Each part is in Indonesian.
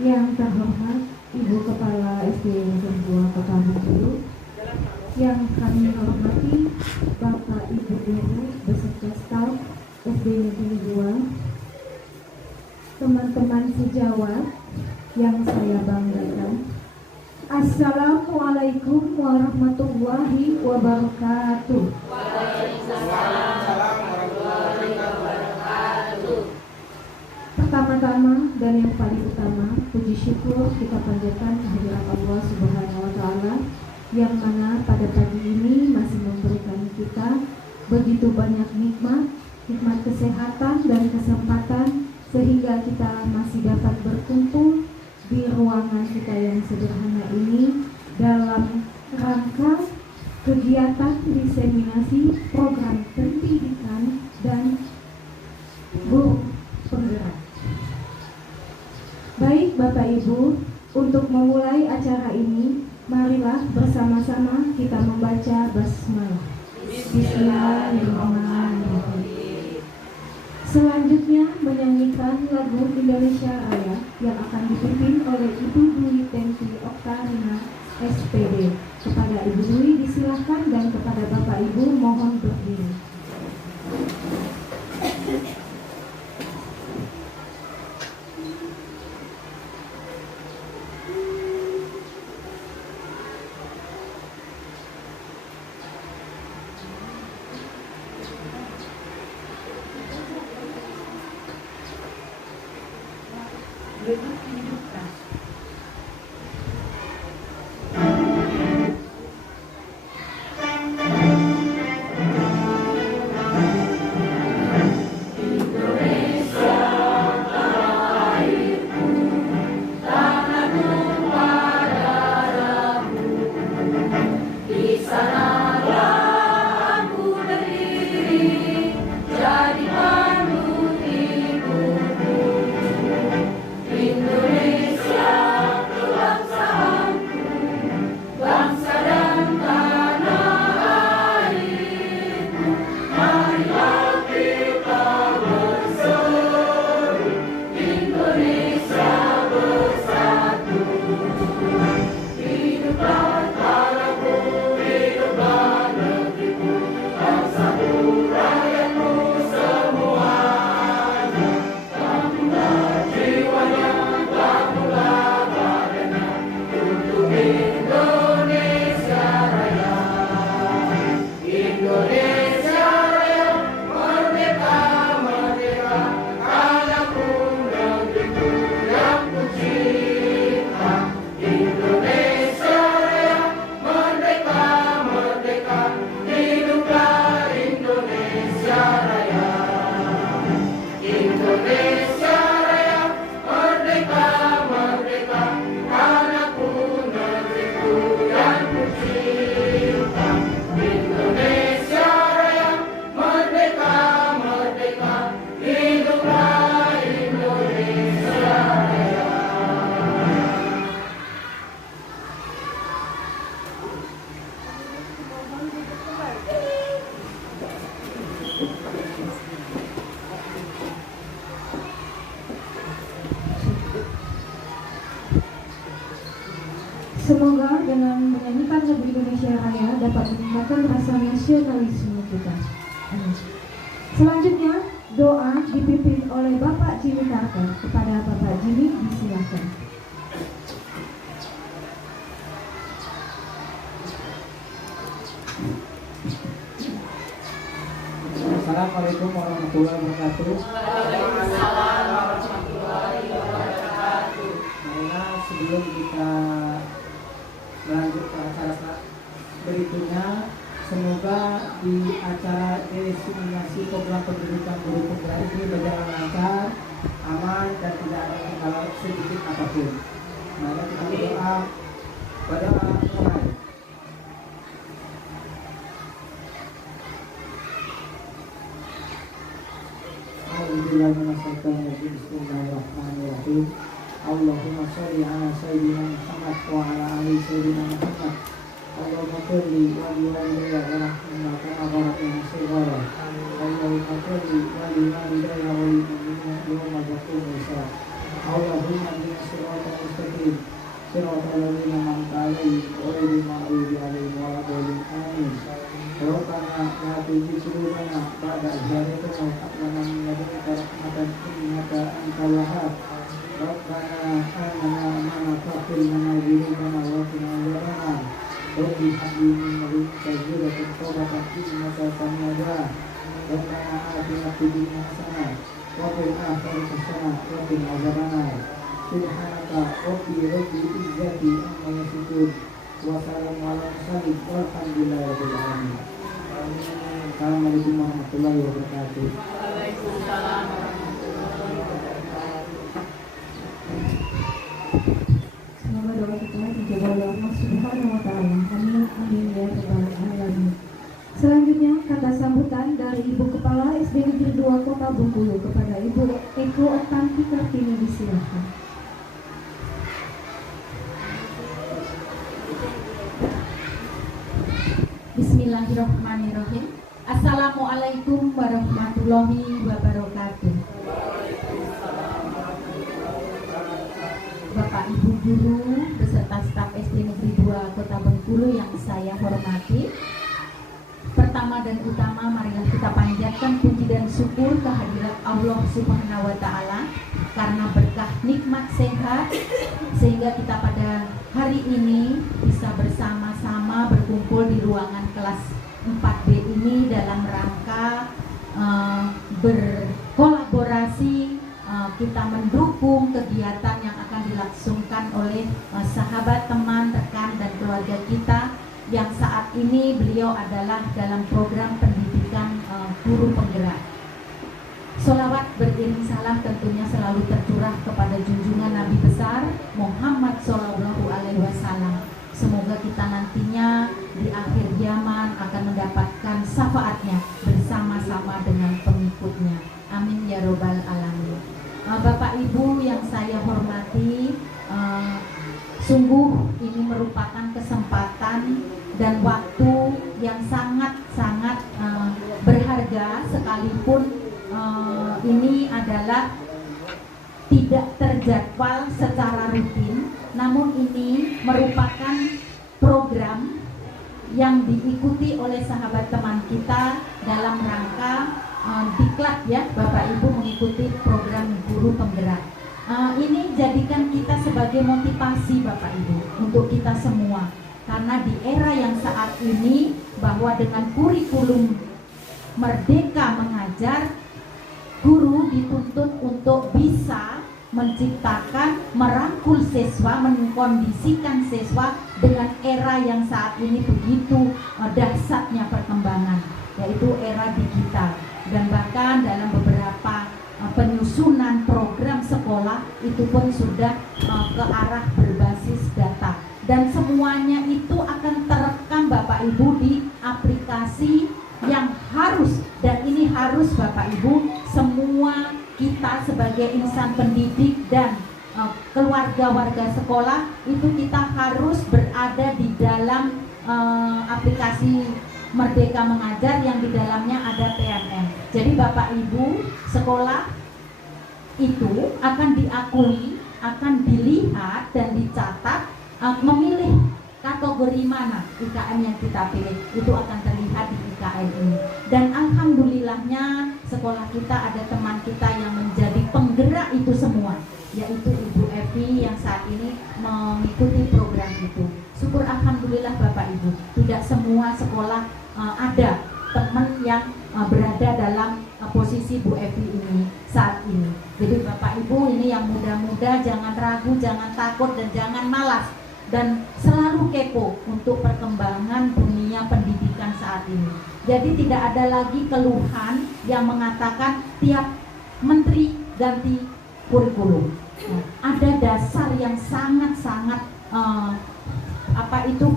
Yang terhormat Ibu Kepala SD Negeri 2 Kota Bengkulu, yang kami hormati Bapak Ibu Guru beserta staf SD Negeri 2, teman-teman sejawat yang saya banggakan. Assalamualaikum warahmatullahi wabarakatuh. Waalaikumsalam warahmatullahi wabarakatuh. Pertama-tama dan yang paling utama, puji syukur kita panjatkan kehadirat Allah Subhanahu wa Ta'ala, yang mana pada pagi ini masih memberikan kita begitu banyak nikmat kesehatan dan kesempatan, sehingga kita masih dapat berkumpul di ruangan kita yang sederhana ini dalam rangka kegiatan diseminasi program pendidikan dan guru penggerak. Baik Bapak Ibu, untuk memulai acara ini, marilah bersama-sama kita membaca basmalah. Bismillahirrahmanirrahim. Selanjutnya menyanyikan lagu Indonesia Raya yang akan dipimpin oleh Ibu Dwi Tenti Oktarina SPD. Kepada Ibu Dwi disilahkan dan kepada Bapak Ibu mohon berdiri. Semoga dengan menyanyikan lagu Indonesia Raya dapat meningkatkan rasa nasionalisme kita. Selanjutnya, doa dipimpin oleh Bapak Jimmy Carter. Kepada Bapak Jimmy disilakan. Assalamualaikum warahmatullahi wabarakatuh. Waalaikumsalam warahmatullahi wabarakatuh. Marilah sebelum kita lanjut ke acara berikutnya, semoga di acara diseminasi program pendidikan guru penggerak ini berjalan lancar, aman, dan tidak ada kendala sedikit apapun. Mari kita berdoa pada mulai. Bismillahirrahmanirrahim. Allahumma sholli ala sayyidina Muhammad wa ala ali sayyidina Muhammad. Allahumma sholli wa liwalidayya wa rahmina kama barakna sayyidina. Allahumma sholli wa liwalidayya wa liwalidayya yawma yaqumu hisab. Allahumma hdina siratal mustaqim siratal ladzina an'amta 'alaihim ghairil maghdubi 'alaihim waladdallin amin. Rabbana la tuzigh qulubana ba'da idh hadaytana wa hab lana min ladunka rahmatan innaka antal wahhab. Rabbana amanna faghfir lana dhunubana wa qina adzabannar. Rabbi hab li min ladunka zurriyyatan thayyibatan innaka sami'ud du'a. Rabbana atina fid dunya hasanah wa fil akhirati hasanah wa qina adzabannar. Subhanaka rabbi izzati amma yasifun wa salamun ala mursalin walhamdulillahi rabbil alamin. Assalamualaikum warahmatullahi wabarakatuh. Waalaikumsalam warahmatullahi wabarakatuh. Semoga doa kita dijawab oleh Allah Subhanahu wa taala. Amin amin ya rabbal alamin. Selanjutnya kata sambutan dari Ibu Kepala SD Negeri 2 Kota Bengkulu kepada Ibu Eko Otanti Kartini, disilakan. Bismillahirrahmanirrahim. Assalamualaikum warahmatullahi wabarakatuh. Bapak Ibu guru beserta staf SD Negeri 2 Kota Bengkulu yang saya hormati, pertama dan utama marilah kita panjatkan puji dan syukur kehadirat Allah Subhanahu wa taala karena berkah nikmat sehat sehingga kita pada hari ini bisa bersama-sama berkumpul di ruangan kelas 4B ini dalam rangka berkolaborasi, kita mendukung kegiatan yang akan dilangsungkan oleh sahabat, teman, rekan, dan keluarga kita yang saat ini beliau adalah dalam program pendidikan guru penggerak. Sholawat beriring salam tentunya selalu tercurah kepada junjungan Nabi besar Muhammad Shallallahu Alaihi Wasallam. Semoga kita nantinya di akhir zaman akan mendapatkan syafaatnya bersama-sama dengan pengikutnya. Amin ya robbal alamin. Bapak Ibu yang saya hormati, sungguh ini merupakan kesempatan dan waktu yang sangat-sangat berharga, sekalipun ini adalah tidak terjadwal secara rutin, namun ini merupakan program yang diikuti oleh sahabat teman kita dalam rangka diklat ya Bapak Ibu, mengikuti program guru penggerak. Ini jadikan kita sebagai motivasi Bapak Ibu untuk kita semua, karena di era yang saat ini bahwa dengan kurikulum Merdeka Mengajar, guru dituntut untuk bisa menciptakan, merangkul siswa, mengkondisikan siswa dengan era yang saat ini begitu dahsyatnya perkembangan, yaitu era digital. Dan bahkan dalam beberapa penyusunan program sekolah itu pun sudah ke arah berbasis data. Dan semuanya itu akan terekam Bapak Ibu di aplikasi yang harus, dan ini harus Bapak Ibu semua kita sebagai insan pendidik dan keluarga warga sekolah itu kita harus berada di dalam aplikasi Merdeka Mengajar yang di dalamnya ada TNM. Jadi Bapak Ibu sekolah itu akan diakui, akan dilihat dan dicatat, memilih kategori mana IKN yang kita pilih, itu akan terlihat di IKN ini. Dan alhamdulillahnya sekolah kita ada teman kita yang menjadi penggerak itu semua, yaitu Ibu Evi yang saat ini mengikuti program itu. Syukur alhamdulillah Bapak Ibu, tidak semua sekolah ada teman yang berada dalam posisi Bu Evi ini saat ini. Jadi Bapak Ibu ini yang muda-muda jangan ragu, jangan takut, dan jangan malas, dan selalu kepo untuk perkembangan dunia pendidikan saat ini. Jadi tidak ada lagi keluhan yang mengatakan tiap menteri ganti kurikulum. Nah, ada dasar yang sangat-sangat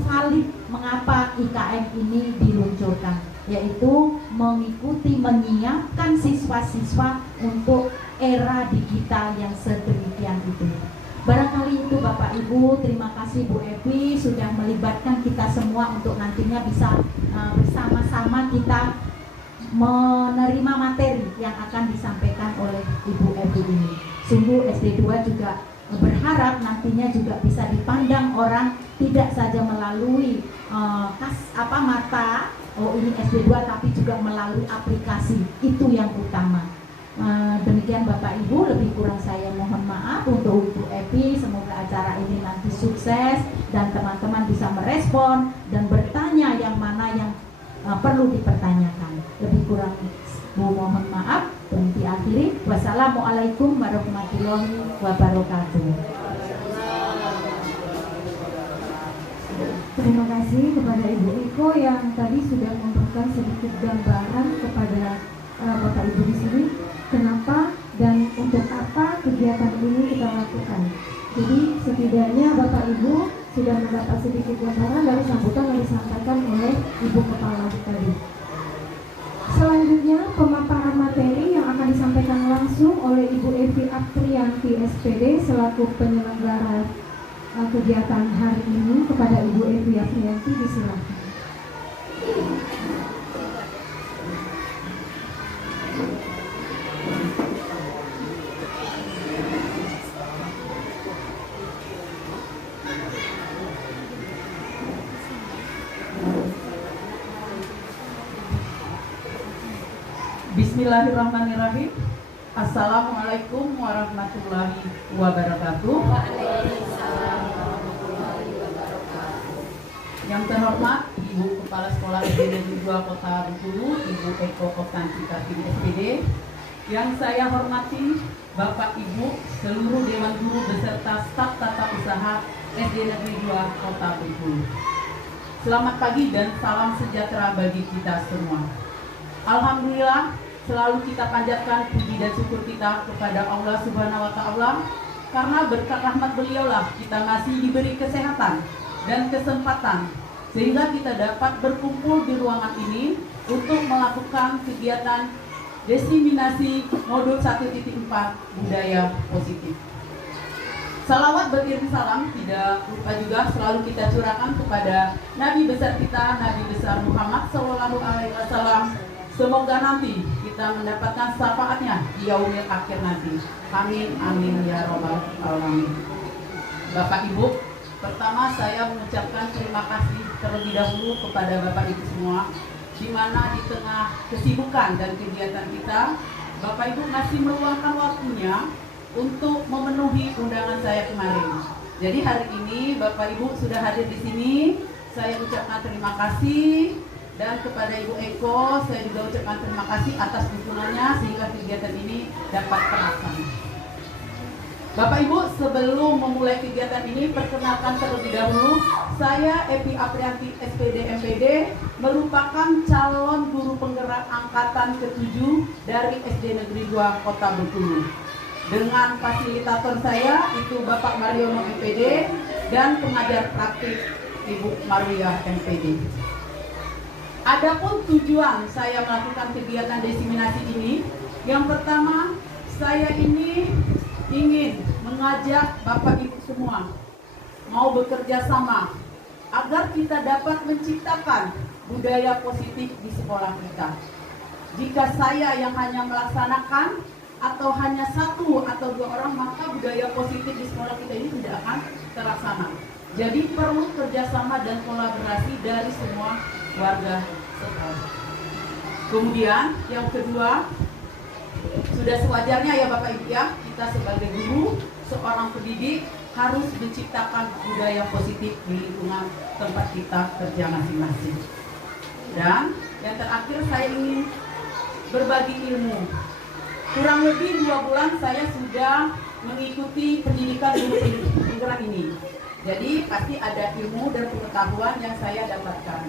valid mengapa IKN ini diluncurkan, yaitu mengikuti, menyiapkan siswa-siswa untuk era digital yang sedemikian itu. Barangkali itu Bapak Ibu, terima kasih Bu Evi sudah melibatkan kita semua untuk nantinya bisa bersama-sama kita menerima materi yang akan disampaikan oleh Ibu Evi ini. Sungguh SD 2 juga berharap nantinya juga bisa dipandang orang tidak saja melalui mata, oh ini SD 2, tapi juga melalui aplikasi. Itu yang utama. Demikian Bapak Ibu, lebih kurang saya mohon maaf. Untuk Ibu Epi, semoga acara ini nanti sukses dan teman-teman bisa merespon dan bertanya yang mana yang perlu dipertanyakan. Lebih kurang Bu mohon maaf dan diakhiri. Wassalamualaikum warahmatullahi wabarakatuh. Terima kasih kepada Ibu Iko yang tadi sudah memberikan sedikit gambaran kepada Bapak Ibu di sini kenapa dan untuk apa kegiatan ini kita lakukan. Jadi setidaknya Bapak Ibu sudah mendapat sedikit gambaran dari sambutan yang disampaikan oleh Ibu Kepala tadi. Selanjutnya pemaparan materi yang akan disampaikan langsung oleh Ibu Evi Aprianti SPD selaku penyelenggara kegiatan hari ini. Kepada Ibu Evi Aprianti disilakan. Bismillahirrahmanirrahim. Assalamualaikum warahmatullahi wabarakatuh. Yang terhormat Ibu Kepala Sekolah SD Negeri 2 Kota Bengkulu, Ibu Eko Koptantika SPD. Yang saya hormati Bapak Ibu seluruh Dewan Guru beserta staf tata usaha SD Negeri 2 Kota Bengkulu. Selamat pagi dan salam sejahtera bagi kita semua. Alhamdulillah, selalu kita panjatkan puji dan syukur kita kepada Allah Subhanahu wa Ta'ala, karena berkat rahmat beliaulah kita masih diberi kesehatan dan kesempatan sehingga kita dapat berkumpul di ruangan ini untuk melakukan kegiatan desiminasi modul 1.4 budaya positif. Salawat beriring salam tidak lupa juga selalu kita curahkan kepada Nabi besar kita, Nabi besar Muhammad SAW. Semoga nanti kita mendapatkan syafaatnya di yaumil akhir nanti. Amin, amin ya robbal alamin. Bapak Ibu, pertama saya mengucapkan terima kasih terlebih dahulu kepada Bapak Ibu semua, di mana di tengah kesibukan dan kegiatan kita, Bapak Ibu masih meluangkan waktunya untuk memenuhi undangan saya kemarin. Jadi hari ini Bapak Ibu sudah hadir di sini, saya ucapkan terima kasih. Dan kepada Ibu Eko, saya juga ucapkan terima kasih atas dukungannya sehingga kegiatan ini dapat terlaksana. Bapak Ibu, sebelum memulai kegiatan ini, perkenalkan terlebih dahulu, saya Evi Aprianti SPD MPD, merupakan calon guru penggerak angkatan ke-7 dari SD Negeri 2 Kota Bengkulu. Dengan fasilitator saya, itu Bapak Mariono MPD, dan pengajar praktik Ibu Maria MPD. Adapun tujuan saya melakukan kegiatan desiminasi ini, yang pertama, saya ini ingin mengajak Bapak Ibu semua mau bekerja sama agar kita dapat menciptakan budaya positif di sekolah kita. Jika saya yang hanya melaksanakan atau hanya 1 atau 2 orang, maka budaya positif di sekolah kita ini tidak akan terlaksana. Jadi perlu kerjasama dan kolaborasi dari semua warga sekolah. Kemudian yang kedua, sudah sewajarnya ya Bapak Ibu ya, kita sebagai guru, seorang pendidik harus menciptakan budaya positif di lingkungan tempat kita kerja masing-masing. Dan yang terakhir, saya ingin berbagi ilmu. Kurang lebih 2 bulan saya sudah mengikuti pendidikan guru penggerak ini. Jadi pasti ada ilmu dan pengetahuan yang saya dapatkan.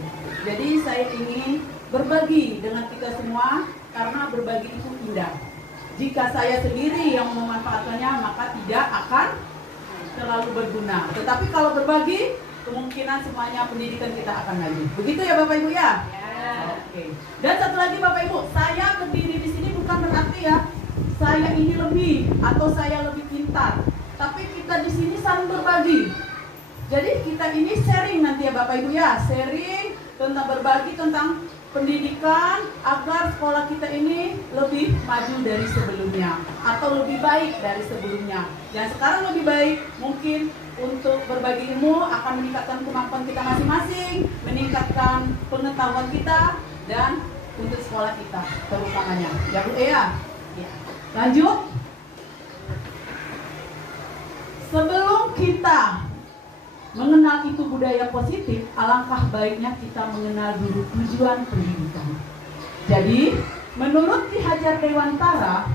Jadi saya ingin berbagi dengan kita semua, karena berbagi itu indah. Jika saya sendiri yang memanfaatkannya, maka tidak akan terlalu berguna. Tetapi kalau berbagi, kemungkinan semuanya pendidikan kita akan maju. Begitu ya Bapak Ibu ya? Oke. Dan satu lagi Bapak Ibu, saya berdiri di sini bukan berarti ya saya ini lebih atau saya lebih pintar. Tapi kita di sini saling berbagi. Jadi kita ini sharing nanti ya Bapak Ibu ya, sharing tentang berbagi tentang pendidikan agar sekolah kita ini lebih maju dari sebelumnya atau lebih baik dari sebelumnya. Yang sekarang lebih baik mungkin untuk berbagi ilmu akan meningkatkan kemampuan kita masing-masing, meningkatkan pengetahuan kita dan untuk sekolah kita terutamanya. Ya Bu ya. Lanjut. Sebelum kita mengenal itu budaya positif, alangkah baiknya kita mengenal dulu tujuan pendidikan. Jadi, menurut Ki Hajar Dewantara,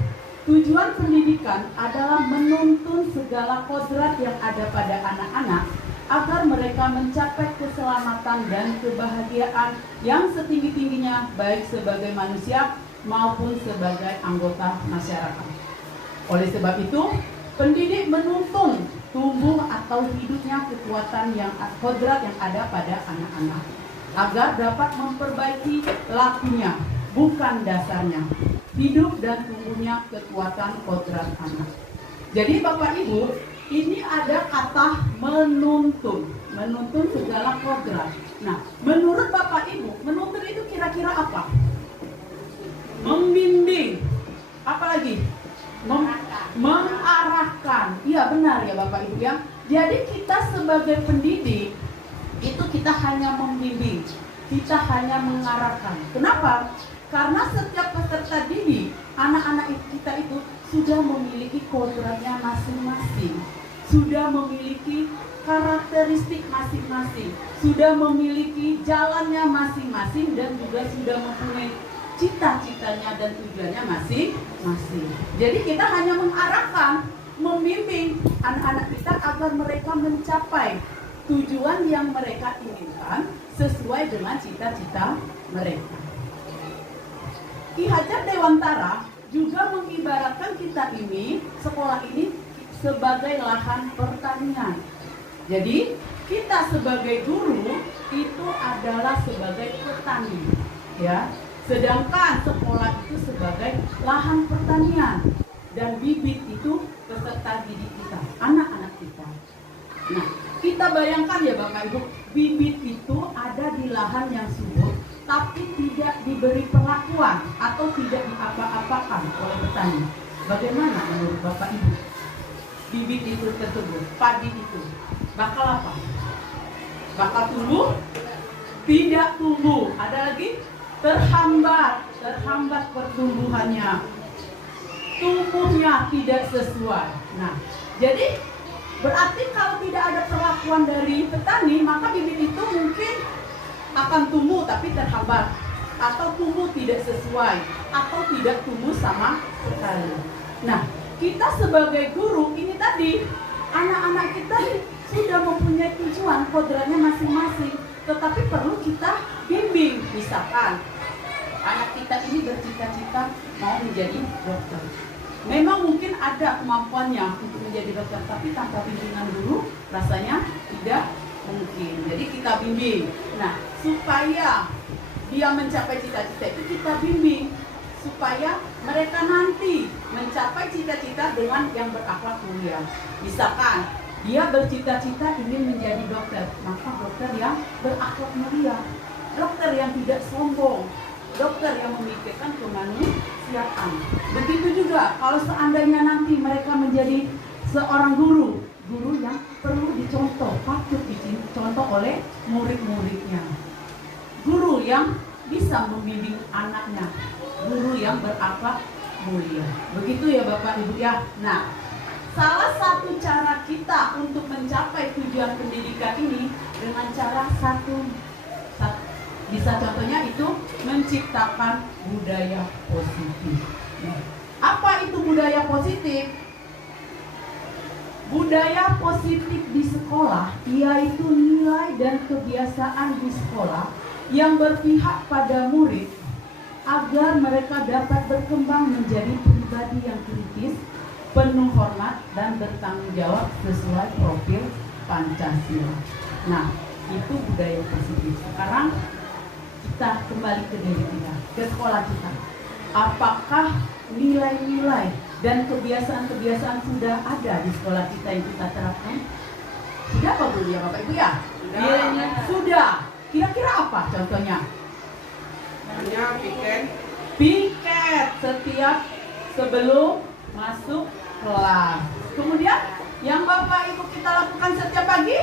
tujuan pendidikan adalah menuntun segala kodrat yang ada pada anak-anak agar mereka mencapai keselamatan dan kebahagiaan yang setinggi-tingginya baik sebagai manusia maupun sebagai anggota masyarakat. Oleh sebab itu, pendidik menuntun tumbuh atau hidupnya kekuatan yang kodrat yang ada pada anak-anak agar dapat memperbaiki lakunya, bukan dasarnya, hidup dan tumbuhnya kekuatan kodrat anak. Jadi Bapak Ibu, ini ada kata menuntun segala kodrat. Nah, menurut Bapak Ibu, menuntun itu kira-kira apa? Membimbing, apalagi? Mengarahkan. Iya benar ya Bapak Ibu ya. Jadi kita sebagai pendidik itu kita hanya membimbing, kita hanya mengarahkan. Kenapa? Karena setiap peserta didik, anak-anak kita itu sudah memiliki kodratnya masing-masing, sudah memiliki karakteristik masing-masing, sudah memiliki jalannya masing-masing dan juga sudah mempunyai cita-citanya dan tujuannya masing-masing. Jadi kita hanya mengarahkan, membimbing anak-anak kita agar mereka mencapai tujuan yang mereka inginkan sesuai dengan cita-cita mereka. Ki Hajar Dewantara juga mengibaratkan kita ini, sekolah ini sebagai lahan pertanian. Jadi kita sebagai guru itu adalah sebagai petani, ya. Sedangkan sekolah itu sebagai lahan pertanian dan bibit itu peserta didik kita, anak-anak kita. Nah, kita bayangkan ya Bapak Ibu, bibit itu ada di lahan yang subur, tapi tidak diberi perlakuan atau tidak diapa-apakan oleh petani. Bagaimana menurut Bapak Ibu? Bibit itu tersebut, padi itu, bakal apa? Bakal tumbuh? Tidak tumbuh. Ada lagi? Terhambat pertumbuhannya, tumbuhnya tidak sesuai. Nah, jadi berarti kalau tidak ada perlakuan dari petani, maka bibit itu mungkin akan tumbuh tapi terhambat, atau tumbuh tidak sesuai, atau tidak tumbuh sama sekali. Nah, kita sebagai guru ini tadi, anak-anak kita sudah mempunyai tujuan, kodratnya masing-masing, tetapi perlu kita bimbing. Misalkan anak kita ini bercita-cita mau menjadi dokter, memang mungkin ada kemampuannya untuk menjadi dokter, tapi tanpa bimbingan guru rasanya tidak mungkin. Jadi kita bimbing. Nah, supaya dia mencapai cita-cita itu kita bimbing, supaya mereka nanti mencapai cita-cita dengan yang berakhlak mulia. Misalkan dia bercita-cita ingin menjadi dokter, maka dokter yang berakhlak mulia, dokter yang tidak sombong, dokter yang memikirkan kemanusiaan. Begitu juga kalau seandainya nanti mereka menjadi seorang guru yang perlu dicontoh, patut dicontoh oleh murid-muridnya. Guru yang bisa membimbing anaknya, guru yang berakhlak mulia. Begitu ya Bapak Ibu ya. Nah, salah satu cara kita untuk mencapai tujuan pendidikan ini dengan cara bisa contohnya itu menciptakan budaya positif. Apa itu budaya positif? Budaya positif di sekolah yaitu nilai dan kebiasaan di sekolah yang berpihak pada murid agar mereka dapat berkembang menjadi pribadi yang kritis, penuh hormat dan bertanggung jawab sesuai profil Pancasila. Nah, itu budaya positif. Sekarang kita kembali ke diri kita, ke sekolah kita. Apakah nilai-nilai dan kebiasaan-kebiasaan sudah ada di sekolah kita yang kita terapkan? Sudah apa Bu ya Bapak Ibu ya? Nilainya sudah. Kira-kira apa contohnya? Piket setiap sebelum masuk kelas. Kemudian yang Bapak Ibu kita lakukan setiap pagi,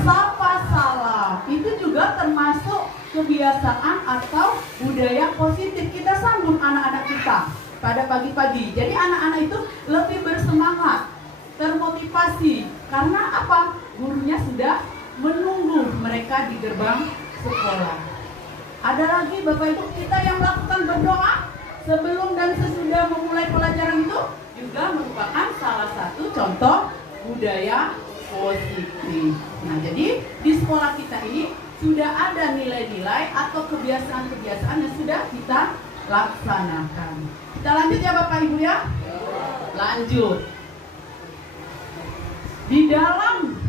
sapa salam. Itu juga termasuk kebiasaan atau budaya positif. Kita sambut anak-anak kita pada pagi-pagi. Jadi anak-anak itu lebih bersemangat, termotivasi. Karena apa? Gurunya sudah menunggu mereka di gerbang sekolah. Ada lagi Bapak Ibu kita yang melakukan berdoa sebelum dan sesudah memulai pelajaran itu juga merupakan salah satu contoh budaya positif. Nah, jadi di sekolah kita ini sudah ada nilai-nilai atau kebiasaan-kebiasaan yang sudah kita laksanakan. Kita lanjut ya Bapak Ibu ya. Lanjut. Di dalam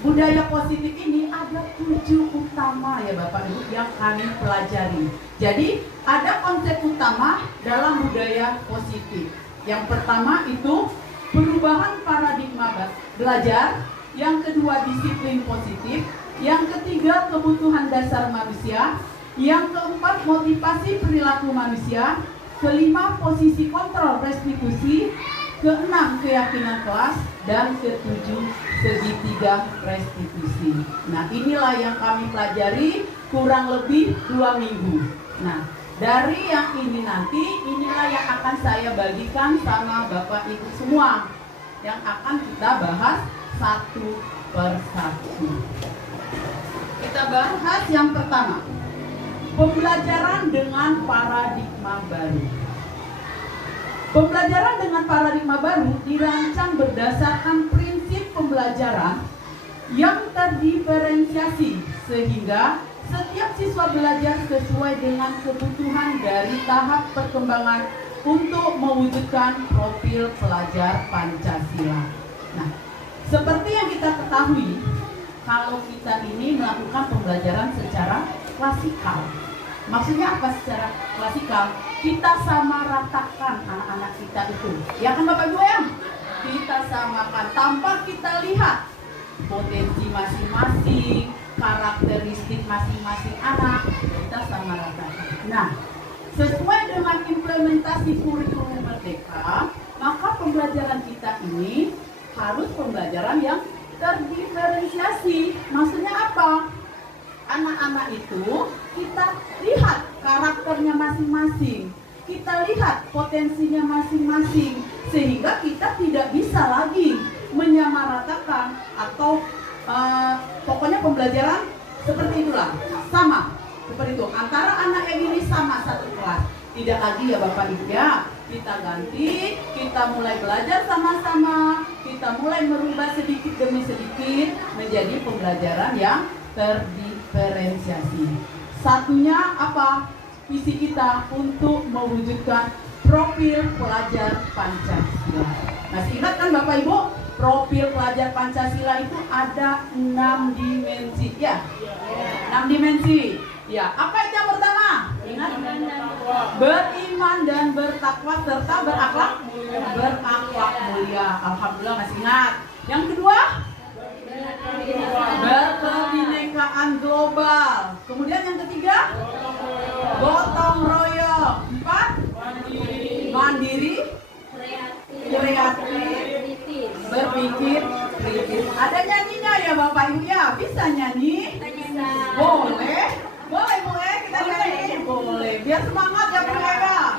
budaya positif ini ada 7 utama ya Bapak Ibu yang kami pelajari. Jadi ada konsep utama dalam budaya positif. Yang pertama itu perubahan paradigma belajar. Yang kedua disiplin positif. Yang ketiga kebutuhan dasar manusia. Yang keempat motivasi perilaku manusia. Kelima posisi kontrol restitusi. Keenam keyakinan kelas. Dan ketujuh segitiga restitusi. Nah, inilah yang kami pelajari kurang lebih 2 minggu. Nah, dari yang ini nanti, inilah yang akan saya bagikan sama Bapak Ibu semua, yang akan kita bahas satu persatu. Kita bahas yang pertama, pembelajaran dengan paradigma baru. Pembelajaran dengan paradigma baru dirancang berdasarkan prinsip pembelajaran yang terdiferensiasi sehingga setiap siswa belajar sesuai dengan kebutuhan dari tahap perkembangan untuk mewujudkan profil pelajar Pancasila. Nah, seperti yang kita ketahui, kalau kita ini melakukan pembelajaran secara klasikal. Maksudnya apa secara klasikal? Kita samaratakan anak-anak kita itu. Ya kan Bapak Ibu ya? Kita samakan tanpa kita lihat potensi masing-masing, karakteristik masing-masing anak, kita samaratakan. Nah, sesuai dengan implementasi kurikulum Merdeka, maka pembelajaran kita ini harus pembelajaran yang terdiferensiasi. Maksudnya apa? Anak-anak itu kita lihat karakternya masing-masing, kita lihat potensinya masing-masing, sehingga kita tidak bisa lagi menyamaratakan atau pokoknya pembelajaran seperti itulah, sama seperti itu. Antara anak yang ini sama satu kelas, tidak lagi ya Bapak Ibu ya. Kita ganti, kita mulai belajar sama-sama, kita mulai merubah sedikit demi sedikit menjadi pembelajaran yang terdiferensiasi. Satunya apa? Visi kita untuk mewujudkan profil pelajar Pancasila. Masih ingat kan Bapak Ibu? Profil pelajar Pancasila itu ada 6 dimensi, ya? 6 dimensi. Ya, apa itu yang pertama? Ingat? Beriman dan bertakwa serta berakhlak mulia. Alhamdulillah masih ingat. Yang kedua? Berkebinekaan global. Kemudian yang ketiga? Gotong royong. 4? Mandiri, kreatif, berpikir kritis. Ada nyanyinya ya Bapak Ibu ya? Bisa nyanyi? Boleh. Boleh kita nyanyi? Boleh. Biar semangat ya Bu Ega.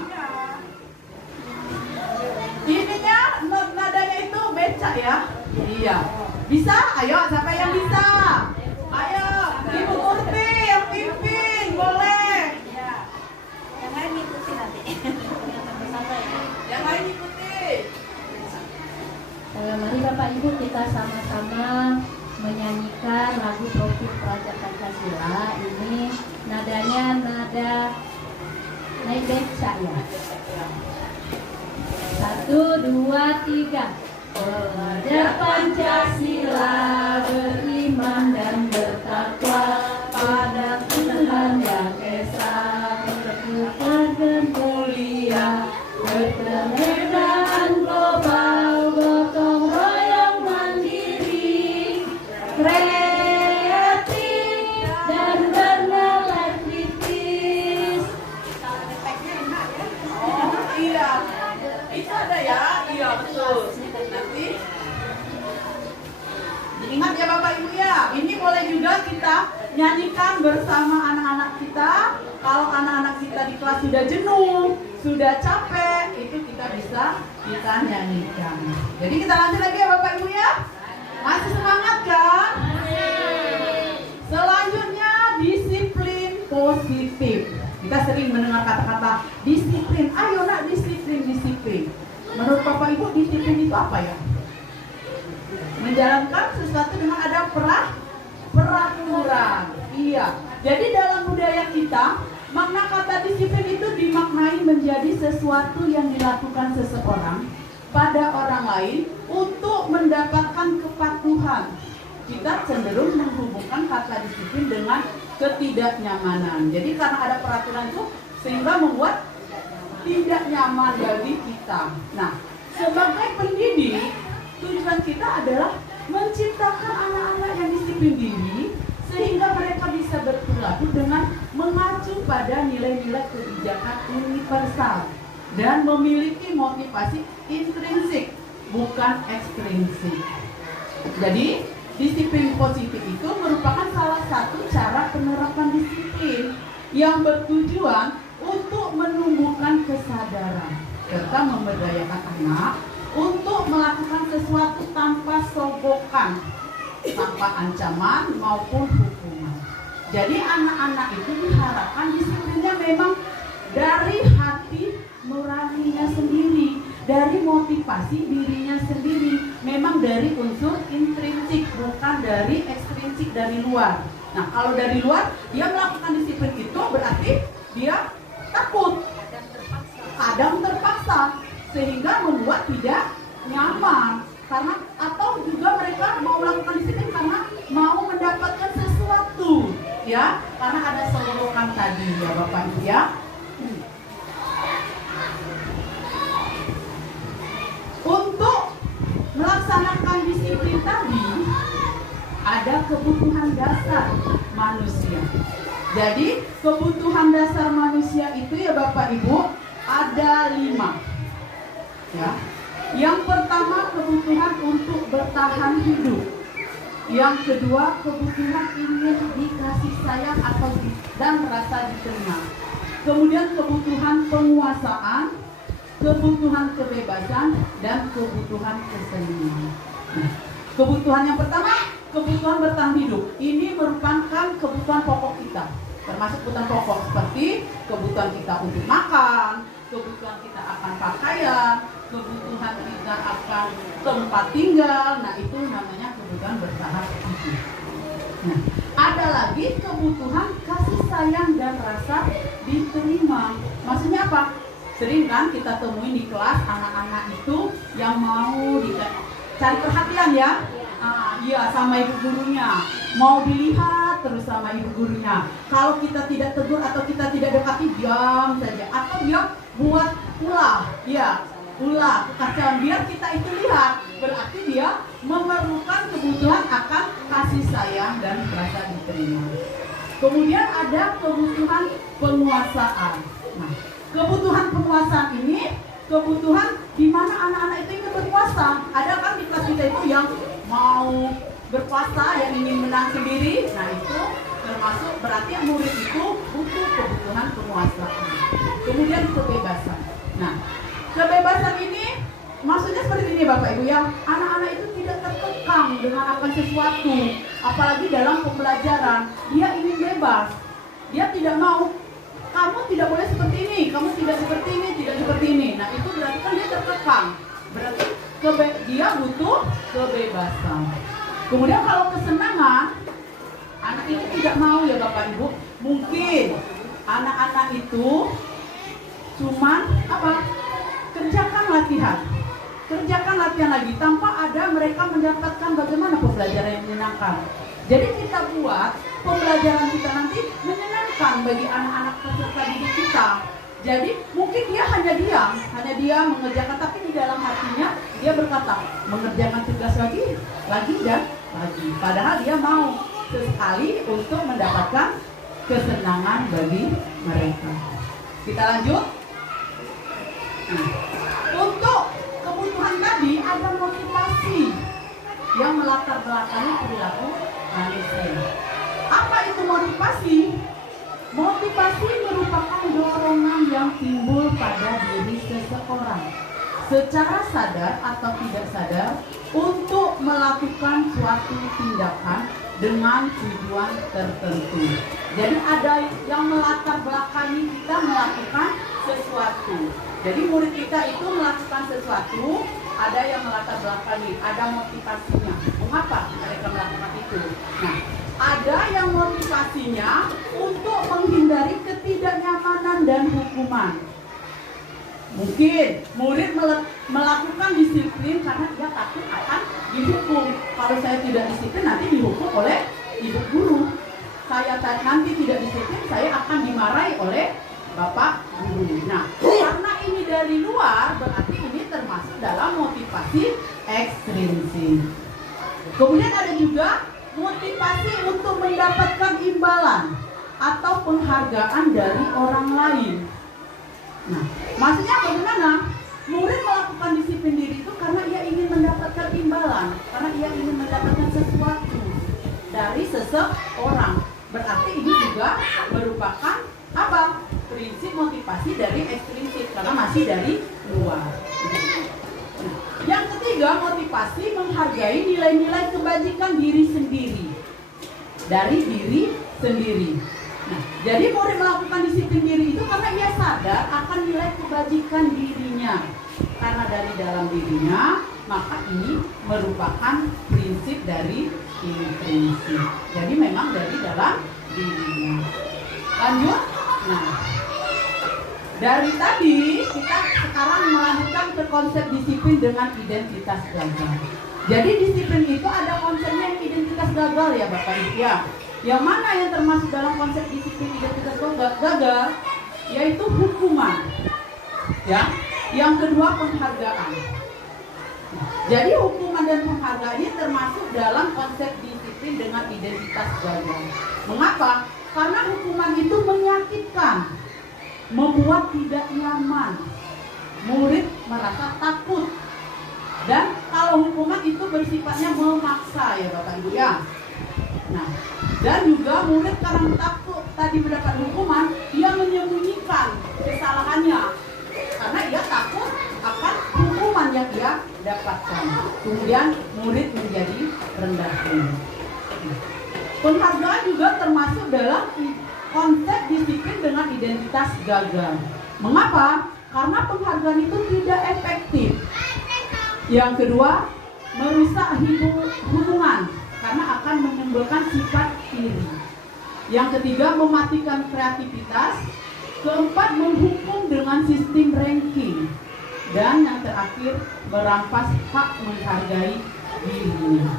Ininya nadanya itu becak ya? Iya. Bisa? Ayo, siapa yang bisa? Ayo, Ibu Murti yang pimpin, boleh. Yang lain ikuti nanti. Yang lain ikuti. Mari Bapak Ibu kita sama-sama menyanyikan lagu Profil Pelajar Pancasila. Ini nadanya nada naik becak ya. 1, 2, 3. Pelajar Pancasila beriman dan bertakwa pada Tuhan Yang Esa, berkenan dan mulia, berkenegaraan global, gotong royong mandiri, kreatif dan bernilai kritis. Ingat ya Bapak Ibu ya, ini boleh juga kita nyanyikan bersama anak-anak kita. Kalau anak-anak kita di kelas sudah jenuh, sudah capek, itu kita bisa nyanyikan. Jadi kita lanjut lagi ya Bapak Ibu ya. Masih semangat kan? Selanjutnya disiplin positif. Kita sering mendengar kata-kata disiplin. Ayo nak disiplin. Menurut Bapak Ibu disiplin itu apa ya? Menjalankan sesuatu dengan ada peraturan. Iya. Jadi dalam budaya kita, makna kata disiplin itu dimaknai menjadi sesuatu yang dilakukan seseorang pada orang lain untuk mendapatkan kepatuhan. Kita cenderung menghubungkan kata disiplin dengan ketidaknyamanan. Jadi karena ada peraturan itu sehingga membuat tidak nyaman bagi kita. Nah, sebagai pendidik, tujuan kita adalah menciptakan anak-anak yang disiplin diri sehingga mereka bisa berperilaku dengan mengacu pada nilai-nilai kebijakan universal dan memiliki motivasi intrinsik, bukan ekstrinsik. Jadi, disiplin positif itu merupakan salah satu cara penerapan disiplin yang bertujuan untuk menumbuhkan kesadaran serta memberdayakan anak untuk melakukan sesuatu tanpa sogokan, tanpa ancaman maupun hukuman. Jadi anak-anak itu diharapkan disiplinnya memang dari hati nuraninya sendiri, dari motivasi dirinya sendiri, memang dari unsur intrinsik, bukan dari ekstrinsik dari luar. Nah, kalau dari luar dia melakukan disiplin itu berarti dia takut, kadang terpaksa, sehingga membuat tidak nyaman. Karena atau juga mereka mau melakukan disiplin karena mau mendapatkan sesuatu, ya, karena ada sorokan tadi ya Bapak Ibu ya. Untuk melaksanakan disiplin tadi ada kebutuhan dasar manusia. Jadi kebutuhan dasar manusia itu ya Bapak Ibu ada 5. Ya. Yang pertama kebutuhan untuk bertahan hidup. Yang kedua kebutuhan ingin dikasih sayang atau dan rasa diterima. Kemudian kebutuhan penguasaan, kebutuhan kebebasan, dan kebutuhan kesenian. Nah, kebutuhan yang pertama, kebutuhan bertahan hidup. Ini merupakan kebutuhan pokok kita, termasuk kebutuhan pokok seperti kebutuhan kita untuk makan, kebutuhan kita akan pakaian, kebutuhan kita akan tempat tinggal. Nah, itu namanya kebutuhan bertahan hidup. Nah, ada lagi kebutuhan kasih sayang dan rasa diterima. Maksudnya apa? Sering kan kita temuin di kelas anak-anak itu yang mau cari perhatian ya. Iya, sama ibu gurunya, mau dilihat terus sama ibu gurunya. Kalau kita tidak tegur atau kita tidak dekati, diam saja. Atau dia buat ulah, ya ulah kekacauan biar kita itu lihat. Berarti dia memerlukan kebutuhan akan kasih sayang dan rasa diterima. Kemudian ada kebutuhan penguasaan. Nah, kebutuhan penguasaan ini kebutuhan di mana anak-anak itu ingin berkuasa. Ada kan di kelas kita itu yang mau berkuasa, yang ingin menang sendiri. Nah, itu termasuk berarti murid itu butuh kebutuhan penguasaan. Kemudian kebebasan. Nah, kebebasan ini maksudnya seperti ini Bapak Ibu ya. Anak-anak itu tidak terkekang dengan akan sesuatu, apalagi dalam pembelajaran. Dia ingin bebas. Dia tidak mau kamu tidak boleh seperti ini, kamu tidak seperti ini, tidak seperti ini. Nah, itu berarti kan dia terkekang. Berarti dia butuh kebebasan. Kemudian kalau kesenangan, anak itu tidak mau ya Bapak Ibu. Mungkin anak-anak itu cuman apa? Kerjakan latihan lagi tanpa ada mereka mendapatkan bagaimana pembelajaran yang menyenangkan. Jadi kita buat pembelajaran kita nanti menyenangkan bagi anak-anak peserta didik kita. Jadi mungkin dia hanya diam mengerjakan, tapi di dalam hatinya dia berkata mengerjakan tugas lagi dan lagi. Padahal dia mau sesekali untuk mendapatkan kesenangan bagi mereka. Kita lanjut. Nah, untuk kebutuhan tadi ada motivasi. yang melatar belakangi perilaku manusia. Apa itu motivasi? Motivasi merupakan dorongan yang timbul pada diri seseorang secara sadar atau tidak sadar untuk melakukan suatu tindakan dengan tujuan tertentu. Jadi ada yang melatar belakangi kita melakukan sesuatu. Jadi murid kita itu melakukan sesuatu, ada yang melatar belakangi, ada motivasinya. Mengapa mereka melakukan itu? Nah, ada yang motivasinya untuk menghindari ketidaknyamanan dan hukuman. Mungkin murid melakukan disiplin karena dia takut akan dihukum. Kalau saya tidak disiplin nanti dihukum oleh ibu guru. Saya nanti tidak disiplin, saya akan dimarahi oleh bapak guru. Nah, karena ini dari luar, berarti ini termasuk dalam motivasi ekstrinsik. Kemudian ada juga motivasi untuk mendapatkan imbalan atau penghargaan dari orang lain. Nah, maksudnya bagaimana? Murid melakukan disiplin diri itu karena ia ingin mendapatkan imbalan, karena ia ingin mendapatkan sesuatu dari seseorang. Berarti ini juga merupakan apa? Prinsip motivasi dari ekstrinsik karena masih dari luar. Nah, yang ketiga, motivasi menghargai nilai-nilai kebajikan diri sendiri. Dari diri sendiri. Nah, jadi murid melakukan disiplin diri itu karena ia sadar akan nilai kebajikan dirinya. Karena dari dalam dirinya, maka ini merupakan prinsip dari intrinsik. Jadi memang dari dalam dirinya. Lanjut. Nah, dari tadi kita sekarang melanjutkan ke konsep disiplin dengan identitas gagal. Jadi disiplin itu ada konsepnya yang identitas gagal ya Bapak Ibu ya. Yang mana yang termasuk dalam konsep disiplin identitas gagal? Yaitu hukuman. Ya. Yang kedua penghargaan. Jadi hukuman dan penghargaan ini termasuk dalam konsep disiplin dengan identitas gagal. Mengapa? Karena hukuman itu menyakitkan, membuat tidak nyaman. Murid merasa takut. Dan kalau hukuman itu bersifatnya memaksa ya Bapak Ibu ya. Nah, dan juga murid karena takut tadi mendapat hukuman, dia menyembunyikan kesalahannya karena ia takut akan hukuman yang dia dapatkan. Kemudian murid menjadi rendah hati. Penghargaan juga termasuk dalam konsep disiplin dengan identitas gagal. Mengapa? Karena penghargaan itu tidak efektif. Yang kedua, merusak hubungan karena akan menimbulkan sifat iri. Yang ketiga, mematikan kreativitas. Keempat, menghukum dengan sistem ranking. Dan yang terakhir, merampas hak menghargai dirinya.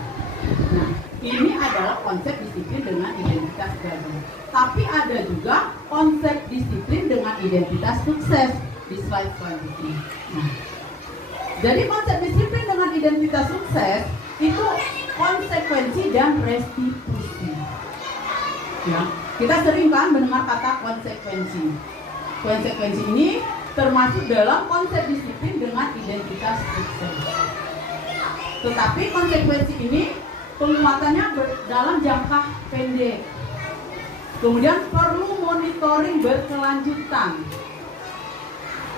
Nah, ini adalah konsep disiplin dengan identitas gagal. Tapi ada juga konsep disiplin dengan identitas sukses di slide selanjutnya. Nah, jadi konsep disiplin dengan identitas sukses itu konsekuensi dan restitusi. Ya, kita sering kan mendengar kata konsekuensi. Konsekuensi ini termasuk dalam konsep disiplin dengan identitas sukses. Tetapi konsekuensi ini penguatannya dalam jangka pendek. Kemudian perlu monitoring berkelanjutan.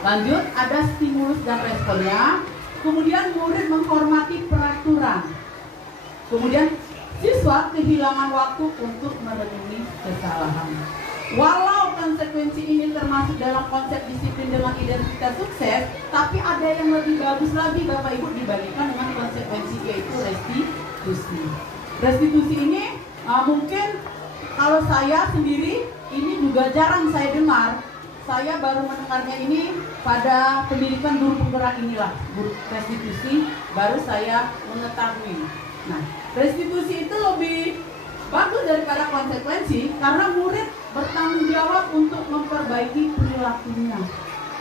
Lanjut, ada stimulus dan responnya. Kemudian murid menghormati peraturan. Kemudian siswa kehilangan waktu untuk merenungi kesalahan. Walau konsekuensi ini termasuk dalam konsep disiplin dengan identitas sukses, tapi ada yang lebih bagus lagi Bapak Ibu dibandingkan dengan konsekuensi, yaitu restitusi. Restitusi ini mungkin kalau saya sendiri ini juga jarang saya dengar. Saya baru mendengarnya ini pada pendidikan guru penggerak inilah, guru restitusi, baru saya mengetahui. Nah, restitusi itu lebih bagus daripada konsekuensi karena murid bertanggung jawab untuk memperbaiki perilakunya.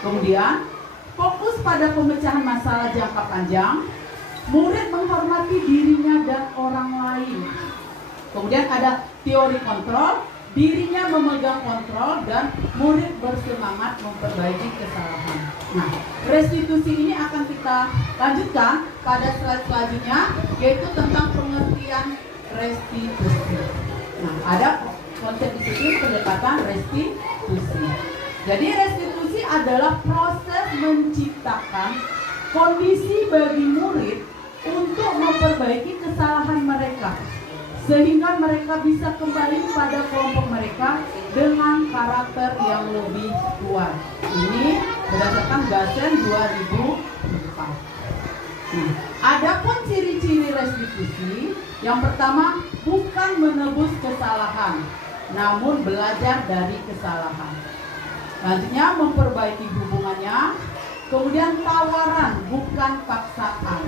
Kemudian, fokus pada pemecahan masalah jangka panjang, murid menghormati dirinya dan orang lain. Kemudian ada teori kontrol, dirinya memegang kontrol dan murid bersemangat memperbaiki kesalahan. Nah, restitusi ini akan kita lanjutkan pada slide selanjutnya, yaitu tentang pengertian restitusi. Nah, ada konsep di sini pendekatan restitusi. Jadi restitusi adalah proses menciptakan kondisi bagi murid untuk memperbaiki kesalahan mereka, sehingga mereka bisa kembali pada kelompok mereka dengan karakter yang lebih kuat. Ini berdasarkan Gasen 2004. Adapun ciri-ciri restitusi, yang pertama bukan menebus kesalahan, namun belajar dari kesalahan. Selanjutnya memperbaiki hubungannya, kemudian tawaran bukan paksaan.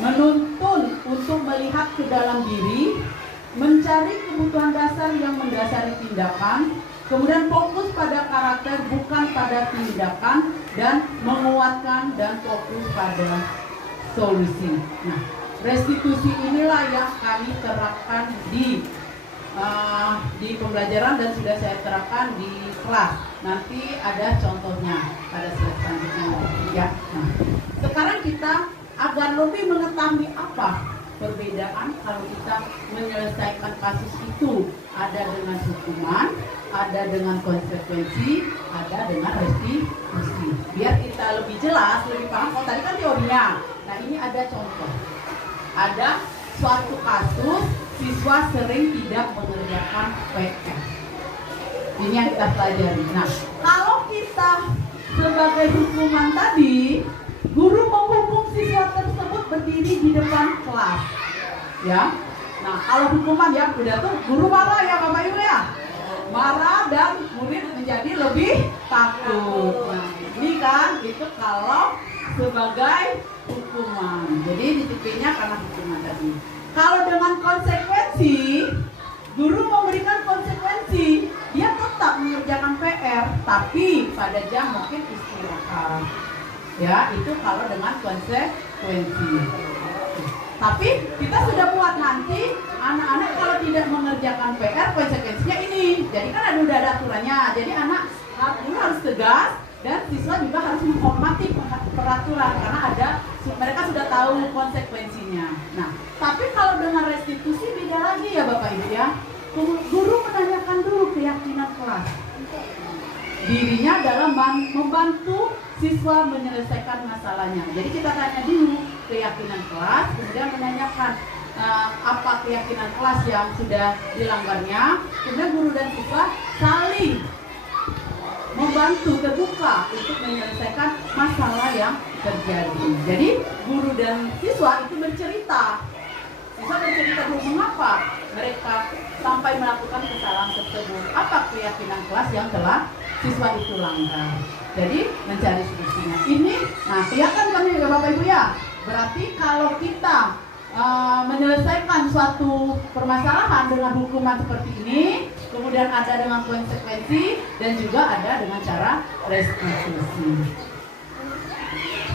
Menuntun untuk melihat ke dalam diri, mencari kebutuhan dasar yang mendasari tindakan, kemudian fokus pada karakter bukan pada tindakan, dan menguatkan dan fokus pada solusi. Nah, restitusi inilah yang kami terapkan di pembelajaran dan sudah saya terapkan di kelas. Nanti ada contohnya pada slide selanjutnya. Ya. Nah, sekarang kita agar lebih mengetahui apa perbedaan kalau kita menyelesaikan kasus itu, ada dengan hukuman, ada dengan konsekuensi, ada dengan restitusi. Biar kita lebih jelas, lebih paham. Oh, tadi kan teorinya. Nah, ini ada contoh. Ada suatu kasus siswa sering tidak mengerjakan PR. Ini yang kita pelajari. Nah, kalau kita sebagai hukuman tadi, guru menghukum siswa tersebut berdiri di depan kelas, ya. Nah, kalau hukuman ya udah tuh guru marah ya Bapak Ibu ya, marah dan murid menjadi lebih takut. Nah, ini kan itu kalau sebagai hukuman. Jadi disiplinnya karena hukuman tadi. Kalau dengan konsekuensi, guru memberikan konsekuensi, dia tetap mengerjakan PR, tapi pada jam mungkin istirahat. Ya, itu kalau dengan konsekuensi. Tapi kita sudah buat nanti anak-anak kalau tidak mengerjakan PR konsekuensinya ini. Jadi kan udah ada aturannya. Jadi anak guru harus tegas dan siswa juga harus menghormati peraturan karena mereka sudah tahu konsekuensinya. Nah, tapi kalau dengan restitusi beda lagi ya Bapak Ibu ya. Guru menanyakan dulu keyakinan kelas. Dirinya dalam membantu siswa menyelesaikan masalahnya. Jadi kita tanya dulu keyakinan kelas, kemudian menanyakan apa keyakinan kelas yang sudah dilanggarnya. Kemudian guru dan siswa saling membantu terbuka untuk menyelesaikan masalah yang terjadi. Jadi guru dan siswa itu bercerita. Siswa bercerita dulu mengapa mereka sampai melakukan kesalahan tersebut. Apa keyakinan kelas yang telah siswa itu langgar. Jadi mencari solusinya. Ini, nah kelihatan kan ya Bapak Ibu ya. Berarti kalau kita menyelesaikan suatu permasalahan dengan hukuman seperti ini, kemudian ada dengan konsekuensi dan juga ada dengan cara restitusi.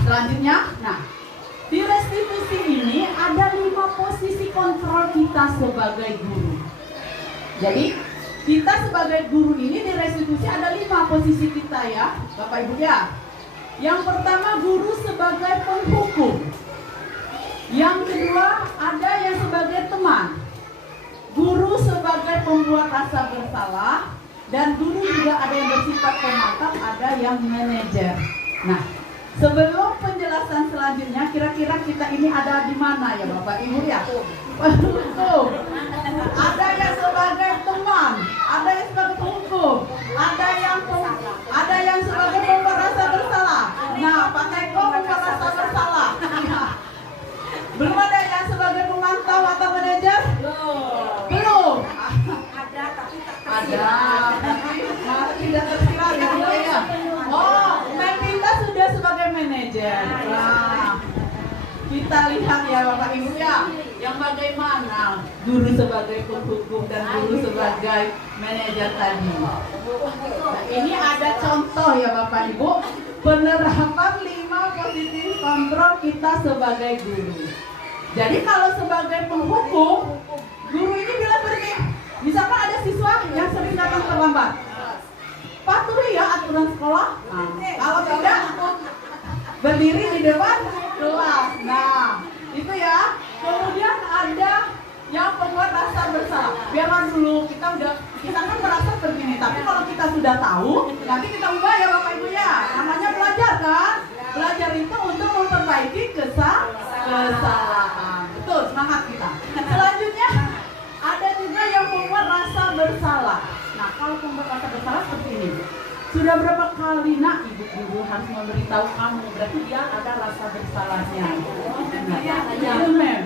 Selanjutnya, nah di restitusi ini ada 5 posisi kontrol kita sebagai guru. Jadi kita sebagai guru ini di restitusi ada 5 posisi kita ya Bapak Ibu ya. Yang pertama guru sebagai penghukum. Yang kedua ada yang sebagai teman. Guru sebagai pembuat rasa bersalah. Dan guru juga ada yang bersifat pemantau, ada yang manajer. Nah, sebelum penjelasan selanjutnya, kira-kira kita ini ada di mana ya Bapak Ibu ya? Penghukum. Ada yang sebagai teman, ada yang sebagai penghukum, ada yang sebagai pembuat rasa bersalah. Nah, Pak Eko pembuat rasa bersalah. Belum ada yang sebagai pemantau atau manajer? Belum. Ada tapi tak Ada, tapi tidak tersirat ya. Oh, kita sudah sebagai manajer. Nah, kita lihat ya Bapak Ibu ya, yang bagaimana guru sebagai penghukum dan guru sebagai manajer tadi. Nah, ini ada contoh ya Bapak Ibu, penerapan 5 posisi kontrol kita sebagai guru. Jadi kalau sebagai penghukum, guru ini bilang begini, misalkan ada siswa yang sering datang terlambat, patuhi ya aturan sekolah. Nah, kalau tidak biarlah dulu kita kan merasa seperti ini. Tapi kalau kita sudah tahu, nanti kita ubah ya Bapak Ibu ya. Namanya belajar kan? Belajar itu untuk memperbaiki kesalahan. Betul, semangat kita. Selanjutnya ada juga yang membuat rasa bersalah. Nah, kalau membuat rasa bersalah seperti ini. Sudah berapa kali nak ibu harus memberitahu kamu, berarti dia ada rasa bersalahnya. Iya, mem.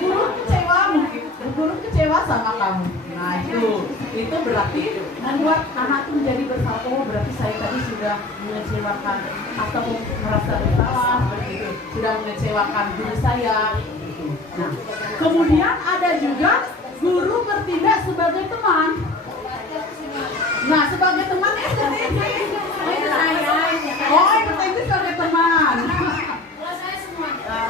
Guru kecewa mungkin, guru kecewa sama kamu. Nah itu berarti membuat anak itu menjadi bersalah. Oh, berarti saya tadi sudah mengecewakan atau merasa bersalah, begitu. Sudah mengecewakan guru saya. Nah, kemudian ada juga guru bertindak sebagai teman. Nah, sebagai teman seperti ini. Oh, itu sebagai teman.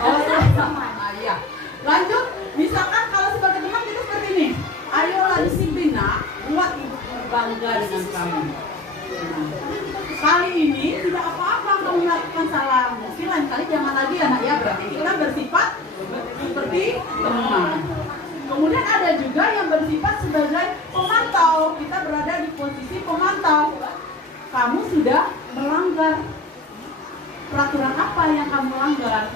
Oh, saya teman. Nah, iya. Lanjut, misalkan kalau sebagai teman kita seperti ini. Ayolah disiplin nak, buat ibu bangga dengan kamu. Kali ini tidak apa-apa kamu melakukan salah. Mungkin lain kali jangan lagi anak ya, berarti kita bersifat seperti teman. Kemudian ada juga yang bersifat sebagai pemantau. Kita berada di posisi pemantau. Kamu sudah melanggar. Peraturan apa yang kamu langgar?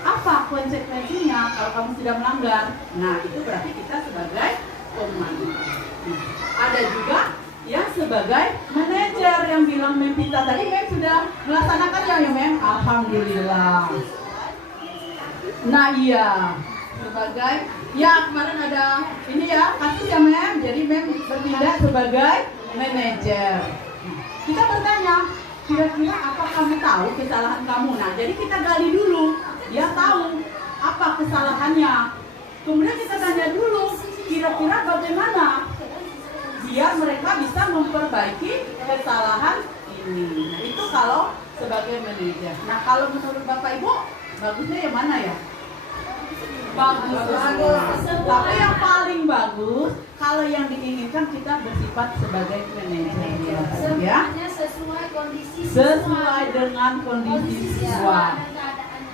Apa konsekuensinya kalau kamu sudah melanggar? Nah, itu berarti kita sebagai pemantau. Ada juga yang sebagai manajer yang bilang Mem kita tadi Mem sudah melaksanakan ya Mem? Alhamdulillah. Nah iya, sebagai ya kemarin ada ini ya kasus ya Mem, jadi Mem bertindak sebagai manajer. Kita bertanya, kira-kira apa kamu tahu kesalahan kamu? Nah jadi kita gali dulu, dia tahu apa kesalahannya. Kemudian kita tanya dulu, kira-kira bagaimana biar mereka bisa memperbaiki kesalahan ini. Nah itu kalau sebagai manajer. Nah kalau menurut Bapak Ibu, bagusnya yang mana ya? Bagus. Tapi yang paling bagus kalau yang diinginkan kita bersifat sebagai manajer ya. Semuanya sesuai kondisi Sesuai dengan kondisi siswa,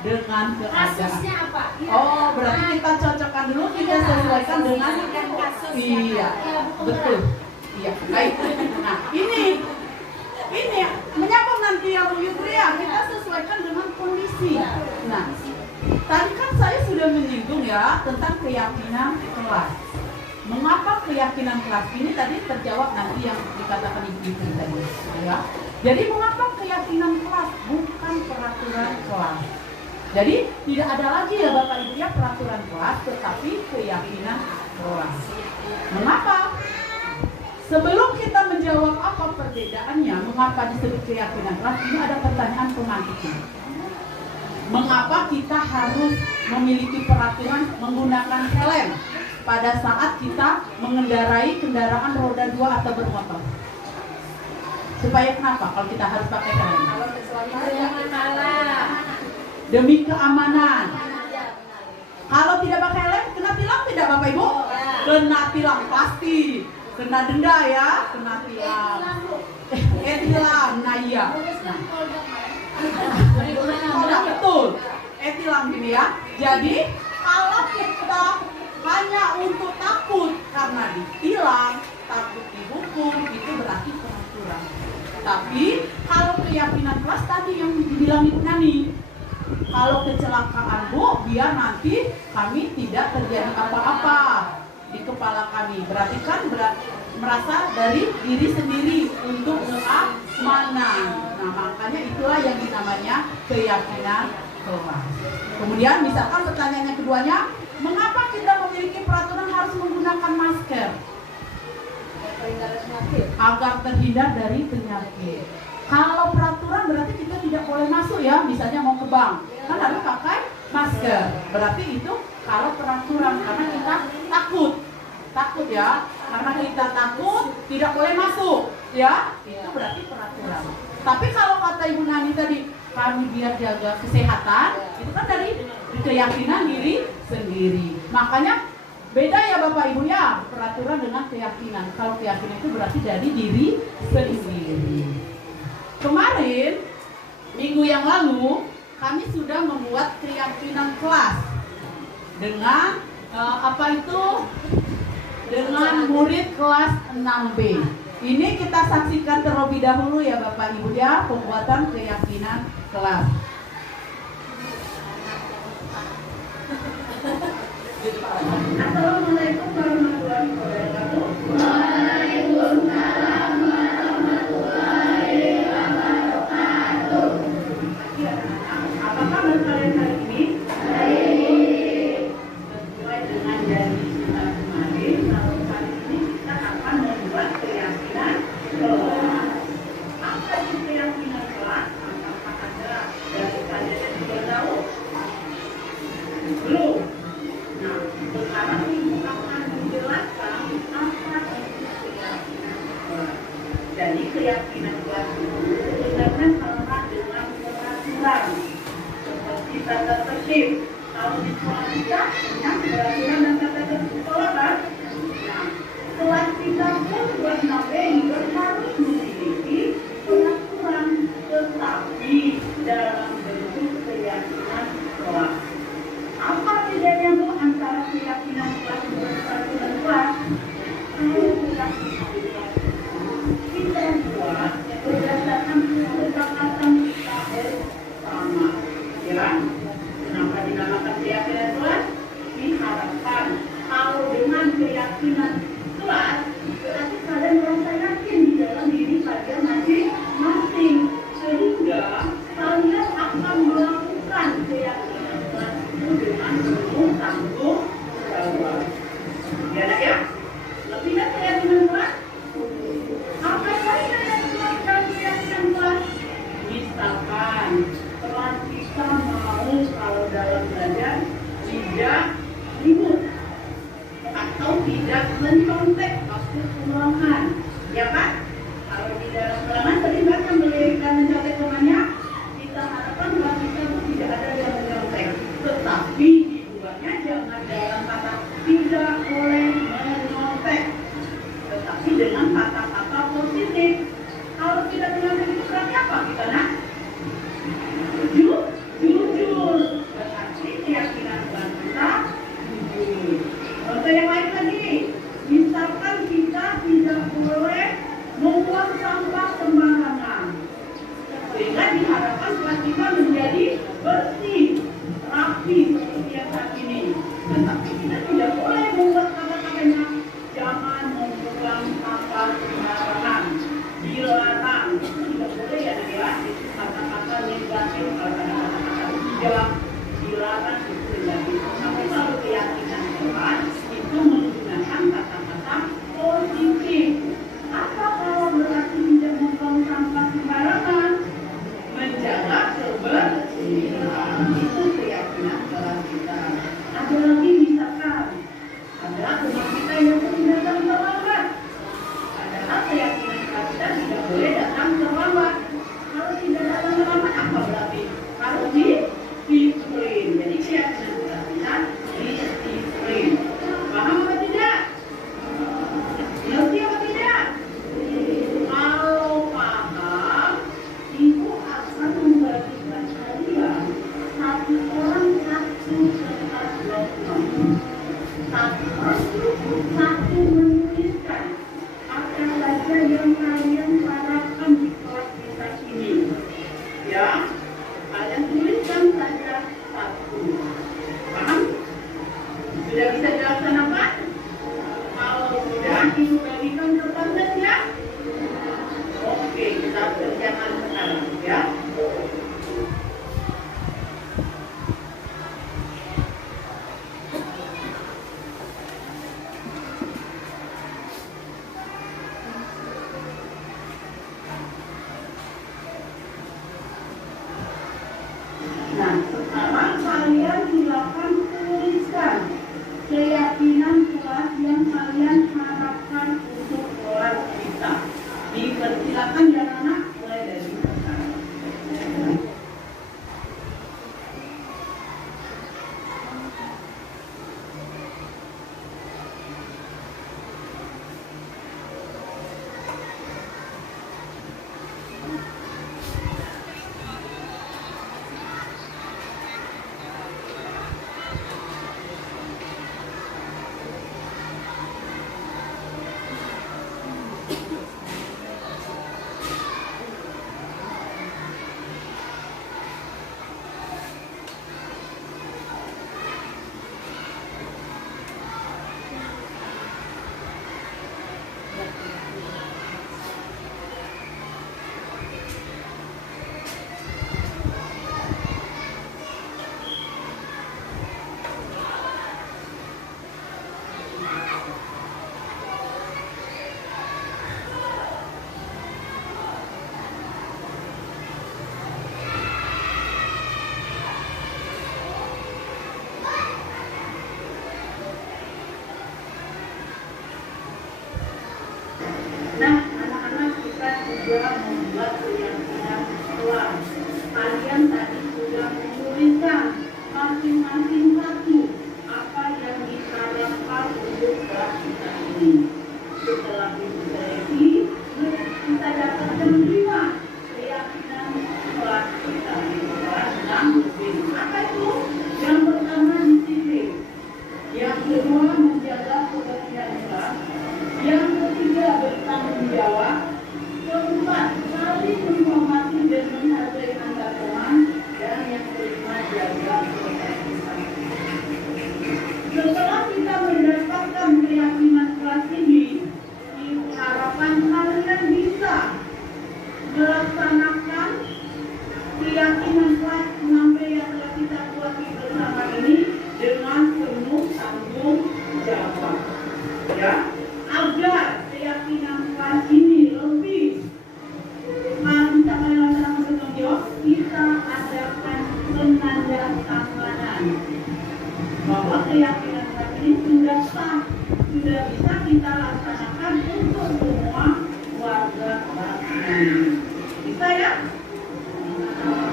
dengan keadaan. Kasusnya apa? Oh, berarti kita cocokkan dulu, kita sesuaikan dengan iya, betul. Iya, baik. Nah, ini menyambung nanti yang ya, kita sesuaikan dengan kondisi. Nah, tadi kan saya sudah menyinggung ya tentang keyakinan kelas. Mengapa keyakinan kelas ini tadi terjawab nanti yang dikatakan ibu tadi, ya. Jadi mengapa keyakinan kelas bukan peraturan kelas? Jadi tidak ada lagi ya Bapak Ibu ya peraturan kelas, tetapi keyakinan kelas. Mengapa? Sebelum kita menjawab apa perbedaannya, mengapa disebut keyakinan kelas, ini ada pertanyaan pemantiknya. Mengapa kita harus memiliki peraturan menggunakan helm pada saat kita mengendarai kendaraan roda 2 atau bermotor? Supaya kenapa kalau kita harus pakai helm? Demi keamanan. Kalau tidak pakai helm, kena tilang tidak Bapak Ibu? Kena tilang pasti. Kena denda ya, kena tilang. Tilang, nah iya. Nah, betul. Tilang gini ya. Jadi kalau kita hanya untuk takut karena ditilang, takut dihukum, itu berarti peraturan. Tapi kalau keyakinan kelas tadi yang dibilang Ibu Nani, kalau kecelakaan Bu, biar nanti kami tidak terjadi apa-apa di kepala kami. Berarti kan merasa dari diri sendiri untuk keamanan. Nah makanya itulah yang namanya keyakinan kelas. Kemudian misalkan pertanyaan yang keduanya, mengapa kita memiliki peraturan harus menggunakan masker? Agar terhindar dari penyakit. Kalau peraturan berarti kita tidak boleh masuk ya, misalnya mau ke bank, kan harus pakai masker. Berarti itu kalau peraturan, karena kita takut ya, karena kita takut tidak boleh masuk ya, itu berarti peraturan. Tapi kalau kata Ibu Nani tadi, kami biar jaga kesehatan, itu kan dari keyakinan diri sendiri. Makanya beda ya Bapak Ibu ya, peraturan dengan keyakinan. Kalau keyakinan itu berarti dari diri sendiri. Kemarin, minggu yang lalu, kami sudah membuat keyakinan kelas dengan apa itu dengan murid kelas 6B. Ini kita saksikan terlebih dahulu ya Bapak Ibu ya, pembuatan keyakinan kelas. Assalamualaikum warahmatullahi wabarakatuh. Waalaikumsalam warahmatullahi wabarakatuh. Apa kabar kalian hari ini? Baik. Sesuai dengan janji kita kemarin, kalau kali ini kita akan membuat keyakinan kelas. Apa itu keyakinan kelas? Apakah ada dari kalian yang sudah tahu? Belum. Nah, sekarang Ibu akan menjelaskan apa itu keyakinan kelas. Jadi keyakinan kelas itu sebenarnya sama dengan peraturan seperti tata tertib. Kalau di sekolah kita punya peraturan dan tata tertib sekolah kan? Nah, kelas kita pun buat nabi juga harus memiliki peraturan, tetapi dalam bentuk keyakinan kelas. Apa bedanya Bu antara keyakinan kelas dengan peraturan kelas? Kalau keyakinan kelas kita buat berdasarkan kesepakatan kita bersama, ya. Kenapa dinamakan keyakinan kelas? Diharapkan kalau dengan keyakinan kelas berarti kalian merasa yakin di dalam diri kalian masing-masing, sehingga kalian akan melakukan keyakinan kelas dengan penuh tanggung jawab. Ya, nak ya? Lebih dari keyakinan kelas? Apa saja yang melakukan keyakinan kelas? Misalkan kelas kita mau kalau dalam belajar tidak ribut atau tidak mencontek waktu ulangan, ya kan? Kalau di dalam ulangan terlibat yang melirikan mencontek temannya, kita harapkan kelas kita tidak ada yang mencontek. Tetapi dibuatnya jangan dalam kata tidak boleh mencontek, tetapi dengan kata-kata positif. Kalau tidak mencontek itu berarti apa kita nak? Jujur. Berarti keyakinan kelas kita jujur. Contoh yang lain lagi, misalkan kita tidak boleh membuang sampah sembarangan, sehingga diharapkan kelas kita menjadi bersih, rapi seperti yang saat ini. Tetapi kita tidak boleh membuat kata-katanya jangan membuang sampah sembarangan, dilarang. Itu tidak boleh ya, itu kata-kata negatif. Kalau ada kata-kata tidak, dilarang itu negatif. Tapi kalau keyakinan kelas itu menggunakan kata-kata positif. Apa kalau berarti tidak membuang sampah sembarangan? Menjaga kebersihan. Itu keyakinan kelas kita. Ada lagi misalkan ada teman kita yang tidak datang terlambat. Padahal keyakinan kelas kita tidak boleh datang terlambat. Kalau tidak datang terlambat apa berarti? Harus disiplin. Jadi keyakinan kelas kita disiplin. Paham apa tidak? Ngerti apa tidak? Kalau paham, Ibu akan membagikan kalian satu orang satu kertas blok-blok. Satu orang satu menuliskan apa saja yang kalian harapkan di kelas kita ini. Ya, kalian tuliskan saja satu. Paham? Sudah bisa dilaksanakan? Kalau sudah, Ibu bagikan kertasnya ya. Oke, kita kerjakan sekarang ya. Nah, sekarang kalian silakan tuliskan keyakinan kelas yang kalian harapkan untuk kelas kita. Dipersilakan ya anak, mulai dari sekarang. ini. Setelah diseleksi, kita dapat menerima keyakinan kelas kita. Kelas 6. Apa itu? Yang pertama disiplin, yang kedua menjaga kebersihan kelas, yang ketiga bertanggung jawab, keempat saling menghormati dan menghargai antar teman, dan yang kelima jaga ketertiban. Setelah kita mendapatkan keyakinan kelas ini, harapan kalian bisa melaksanakan keyakinan kelas 6B yang telah kita buat bersama ini dengan penuh tanggung jawab, ya, agar keyakinan kelas ini lebih bisa melaksanakan bertanggung jawab. Kita adakan penandatanganan bahwa keyakinan kelas ini sudah sah, sudah bisa kita laksanakan untuk semua warga kelas ini. Bisa ya?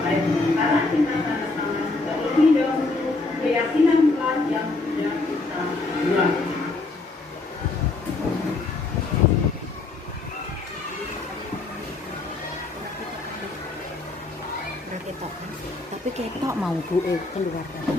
Baik, sekarang kita tanda tangan terlebih dahulu keyakinan kelas yang sudah kita buat. Ketok, tapi ketok mau Bu keluar tadi.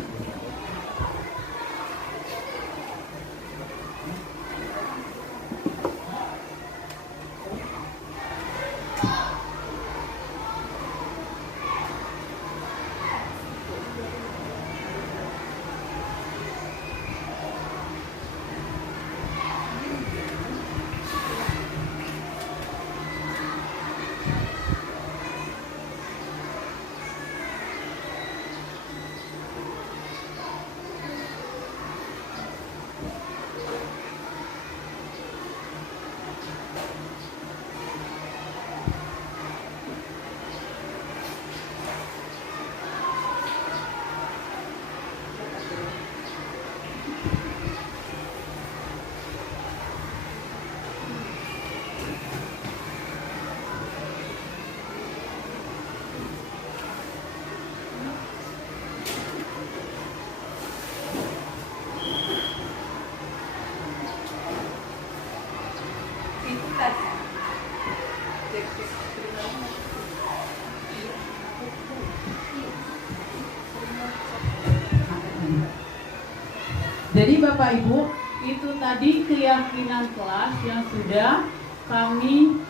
Jadi Bapak Ibu, itu tadi keyakinan kelas yang sudah kami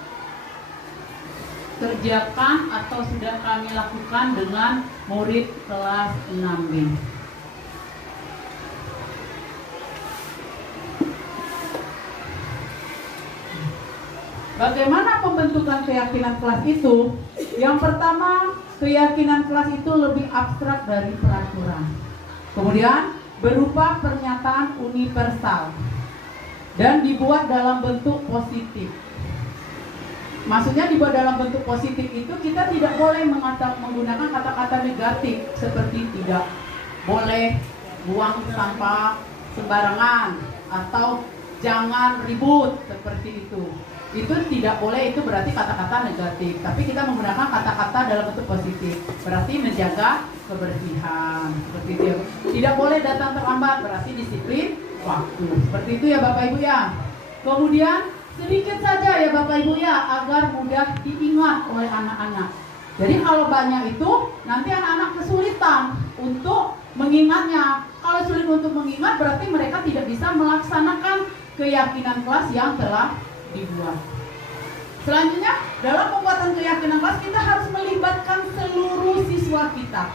kerjakan atau sudah kami lakukan dengan murid kelas 6B. Bagaimana pembentukan keyakinan kelas itu? Yang pertama, keyakinan kelas itu lebih abstrak dari peraturan. Kemudian berupa pernyataan universal dan dibuat dalam bentuk positif. Maksudnya dibuat dalam bentuk positif itu kita tidak boleh menggunakan kata-kata negatif seperti tidak boleh buang sampah sembarangan atau jangan ribut seperti itu. Itu tidak boleh, itu berarti kata-kata negatif. Tapi kita menggunakan kata-kata dalam bentuk positif, berarti menjaga kebersihan seperti itu. Tidak boleh datang terlambat, berarti disiplin waktu. Seperti itu ya Bapak Ibu ya. Kemudian sedikit saja ya Bapak Ibu ya, agar mudah diingat oleh anak-anak. Jadi kalau banyak itu nanti anak-anak kesulitan untuk mengingatnya. Kalau sulit untuk mengingat berarti mereka tidak bisa melaksanakan keyakinan kelas yang telah dibuat. Selanjutnya, dalam pembuatan keyakinan kelas kita harus melibatkan seluruh siswa kita.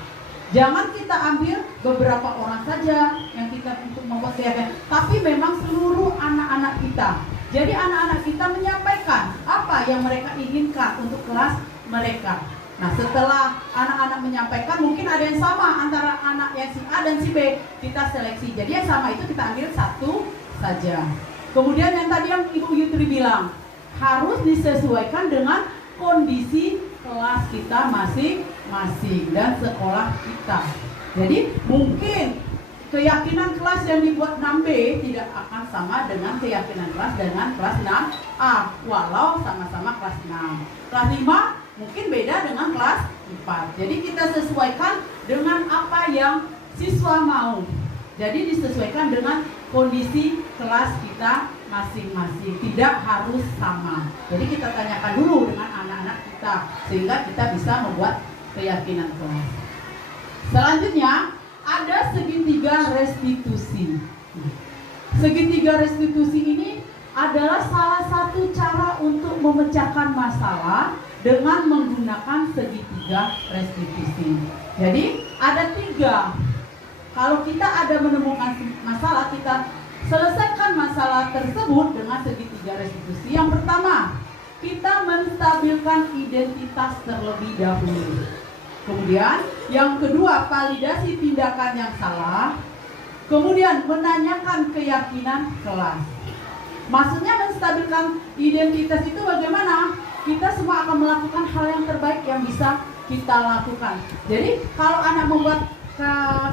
Jangan kita ambil beberapa orang saja yang kita untuk membuat keyakinan, tapi memang seluruh anak-anak kita. Jadi anak-anak kita menyampaikan apa yang mereka inginkan untuk kelas mereka. Nah, setelah anak-anak menyampaikan, mungkin ada yang sama antara anak yang si A dan si B, kita seleksi. Jadi yang sama itu kita ambil satu saja. Kemudian yang tadi yang Ibu Yutri bilang, harus disesuaikan dengan kondisi kelas kita masing-masing dan sekolah kita. Jadi mungkin keyakinan kelas yang dibuat 6B tidak akan sama dengan keyakinan kelas dengan kelas 6A, walau sama-sama kelas 6. Kelas 5 mungkin beda dengan kelas 4. Jadi kita sesuaikan dengan apa yang siswa mau. Jadi disesuaikan dengan kondisi kelas kita masing-masing, tidak harus sama. Jadi kita tanyakan dulu dengan anak-anak kita sehingga kita bisa membuat keyakinan kelas. Selanjutnya ada segitiga restitusi. Segitiga restitusi ini adalah salah satu cara untuk memecahkan masalah dengan menggunakan segitiga restitusi. Jadi ada 3. Kalau kita ada menemukan masalah, kita selesaikan masalah tersebut dengan segitiga restitusi. Yang pertama, kita menstabilkan identitas terlebih dahulu. Kemudian, yang kedua, validasi tindakan yang salah. Kemudian, menanyakan keyakinan kelas. Maksudnya menstabilkan identitas itu bagaimana? Kita semua akan melakukan hal yang terbaik yang bisa kita lakukan. Jadi, kalau anak membuat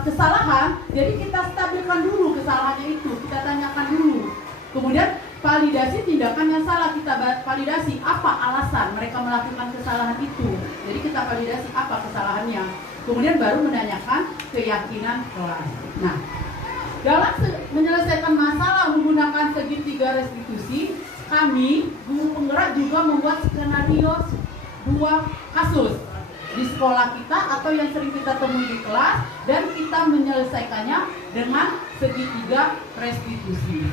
kesalahan, jadi kita stabilkan dulu kesalahannya itu, kita tanyakan dulu. Kemudian validasi tindakan yang salah, kita validasi apa alasan mereka melakukan kesalahan itu. Jadi kita validasi apa kesalahannya. Kemudian baru menanyakan keyakinan kelas. Nah, dalam menyelesaikan masalah menggunakan segitiga restitusi, kami guru penggerak juga membuat skenario 2 kasus di sekolah kita atau yang sering kita temui di kelas, dan kita menyelesaikannya dengan segitiga restitusi.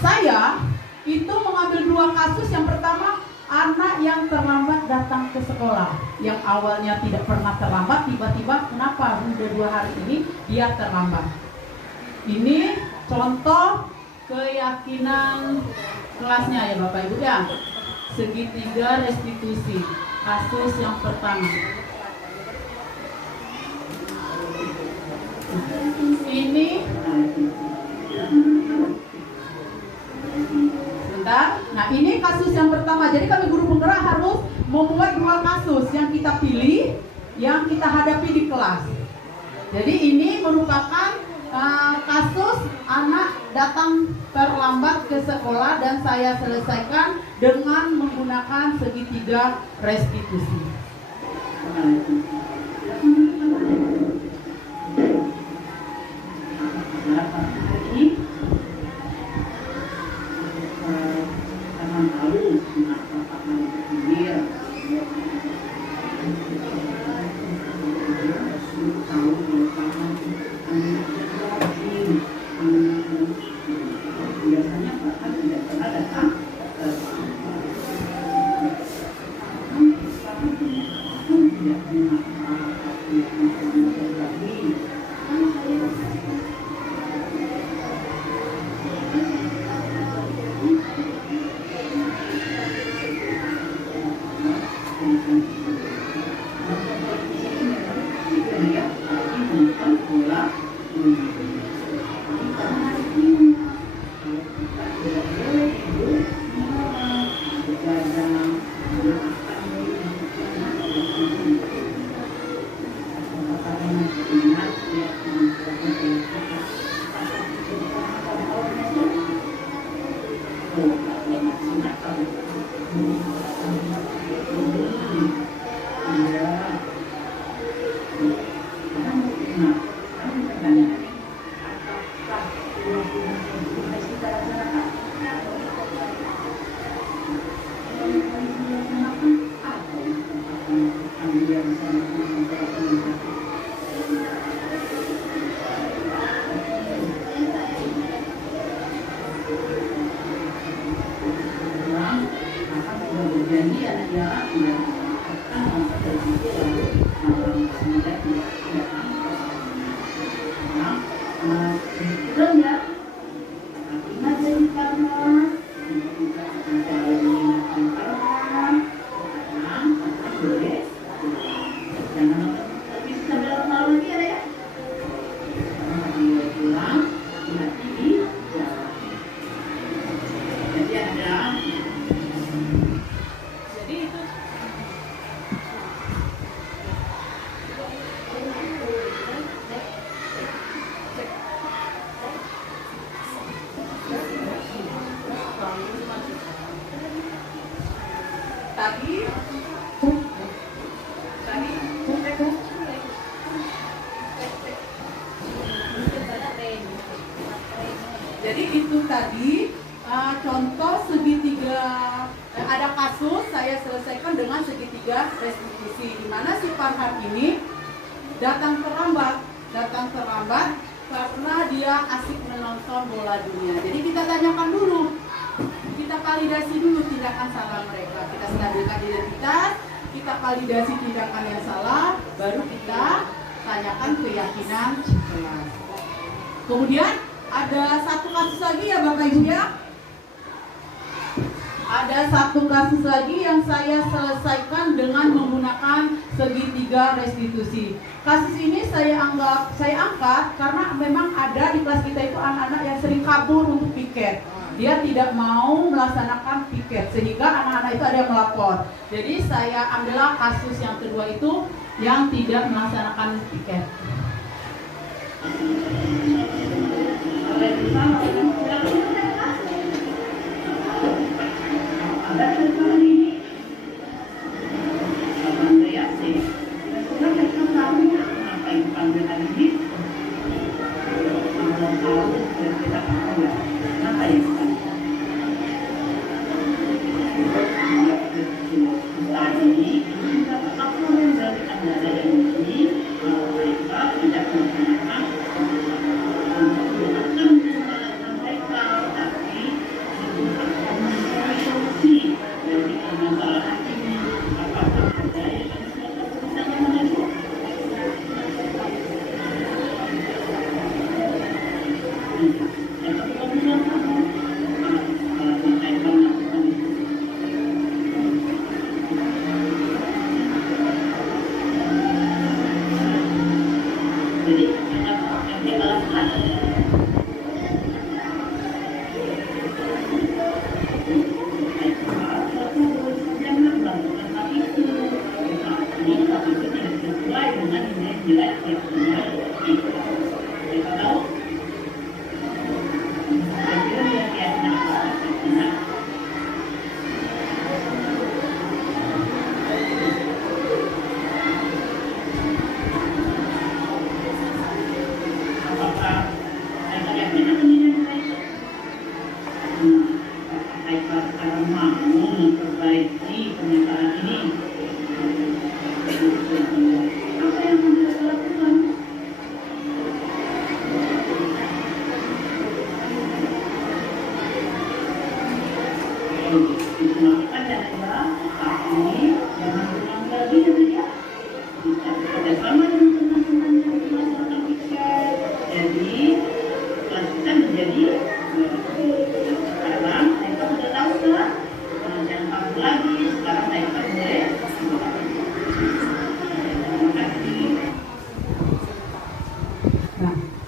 Saya itu mengambil 2 kasus. Yang pertama, anak yang terlambat datang ke sekolah, yang awalnya tidak pernah terlambat, tiba-tiba kenapa udah 2 hari ini dia terlambat. Ini contoh keyakinan kelasnya ya Bapak Ibu ya. Segitiga restitusi. Kasus yang pertama. Ini sebentar. Nah, ini kasus yang pertama. Jadi kami guru penggerak harus membuat 2 kasus yang kita pilih, yang kita hadapi di kelas. Jadi ini merupakan kasus anak datang terlambat ke sekolah dan saya selesaikan dengan menggunakan segitiga restitusi. itu tadi contoh segitiga, ada kasus saya selesaikan dengan segitiga restitusi, di mana si Farhan ini datang terlambat karena dia asik menonton bola dunia. Jadi kita tanyakan dulu, kita validasi dulu tindakan salah mereka, kita stabilkan identitas, kita validasi tindakan yang salah, baru kita tanyakan keyakinan kelas. Kemudian ada satu kasus lagi ya Bapak Ibu ya. Ada satu kasus lagi yang saya selesaikan dengan menggunakan segitiga restitusi. Kasus ini saya angkat karena memang ada di kelas kita itu anak-anak yang sering kabur untuk piket. Dia tidak mau melaksanakan piket sehingga anak-anak itu ada yang melapor. Jadi saya ambillah kasus yang kedua itu yang tidak melaksanakan piket.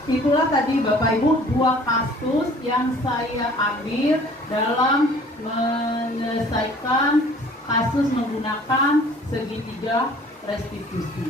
Itulah tadi Bapak Ibu dua kasus yang saya ambil dalam menyelesaikan kasus menggunakan segitiga restitusi.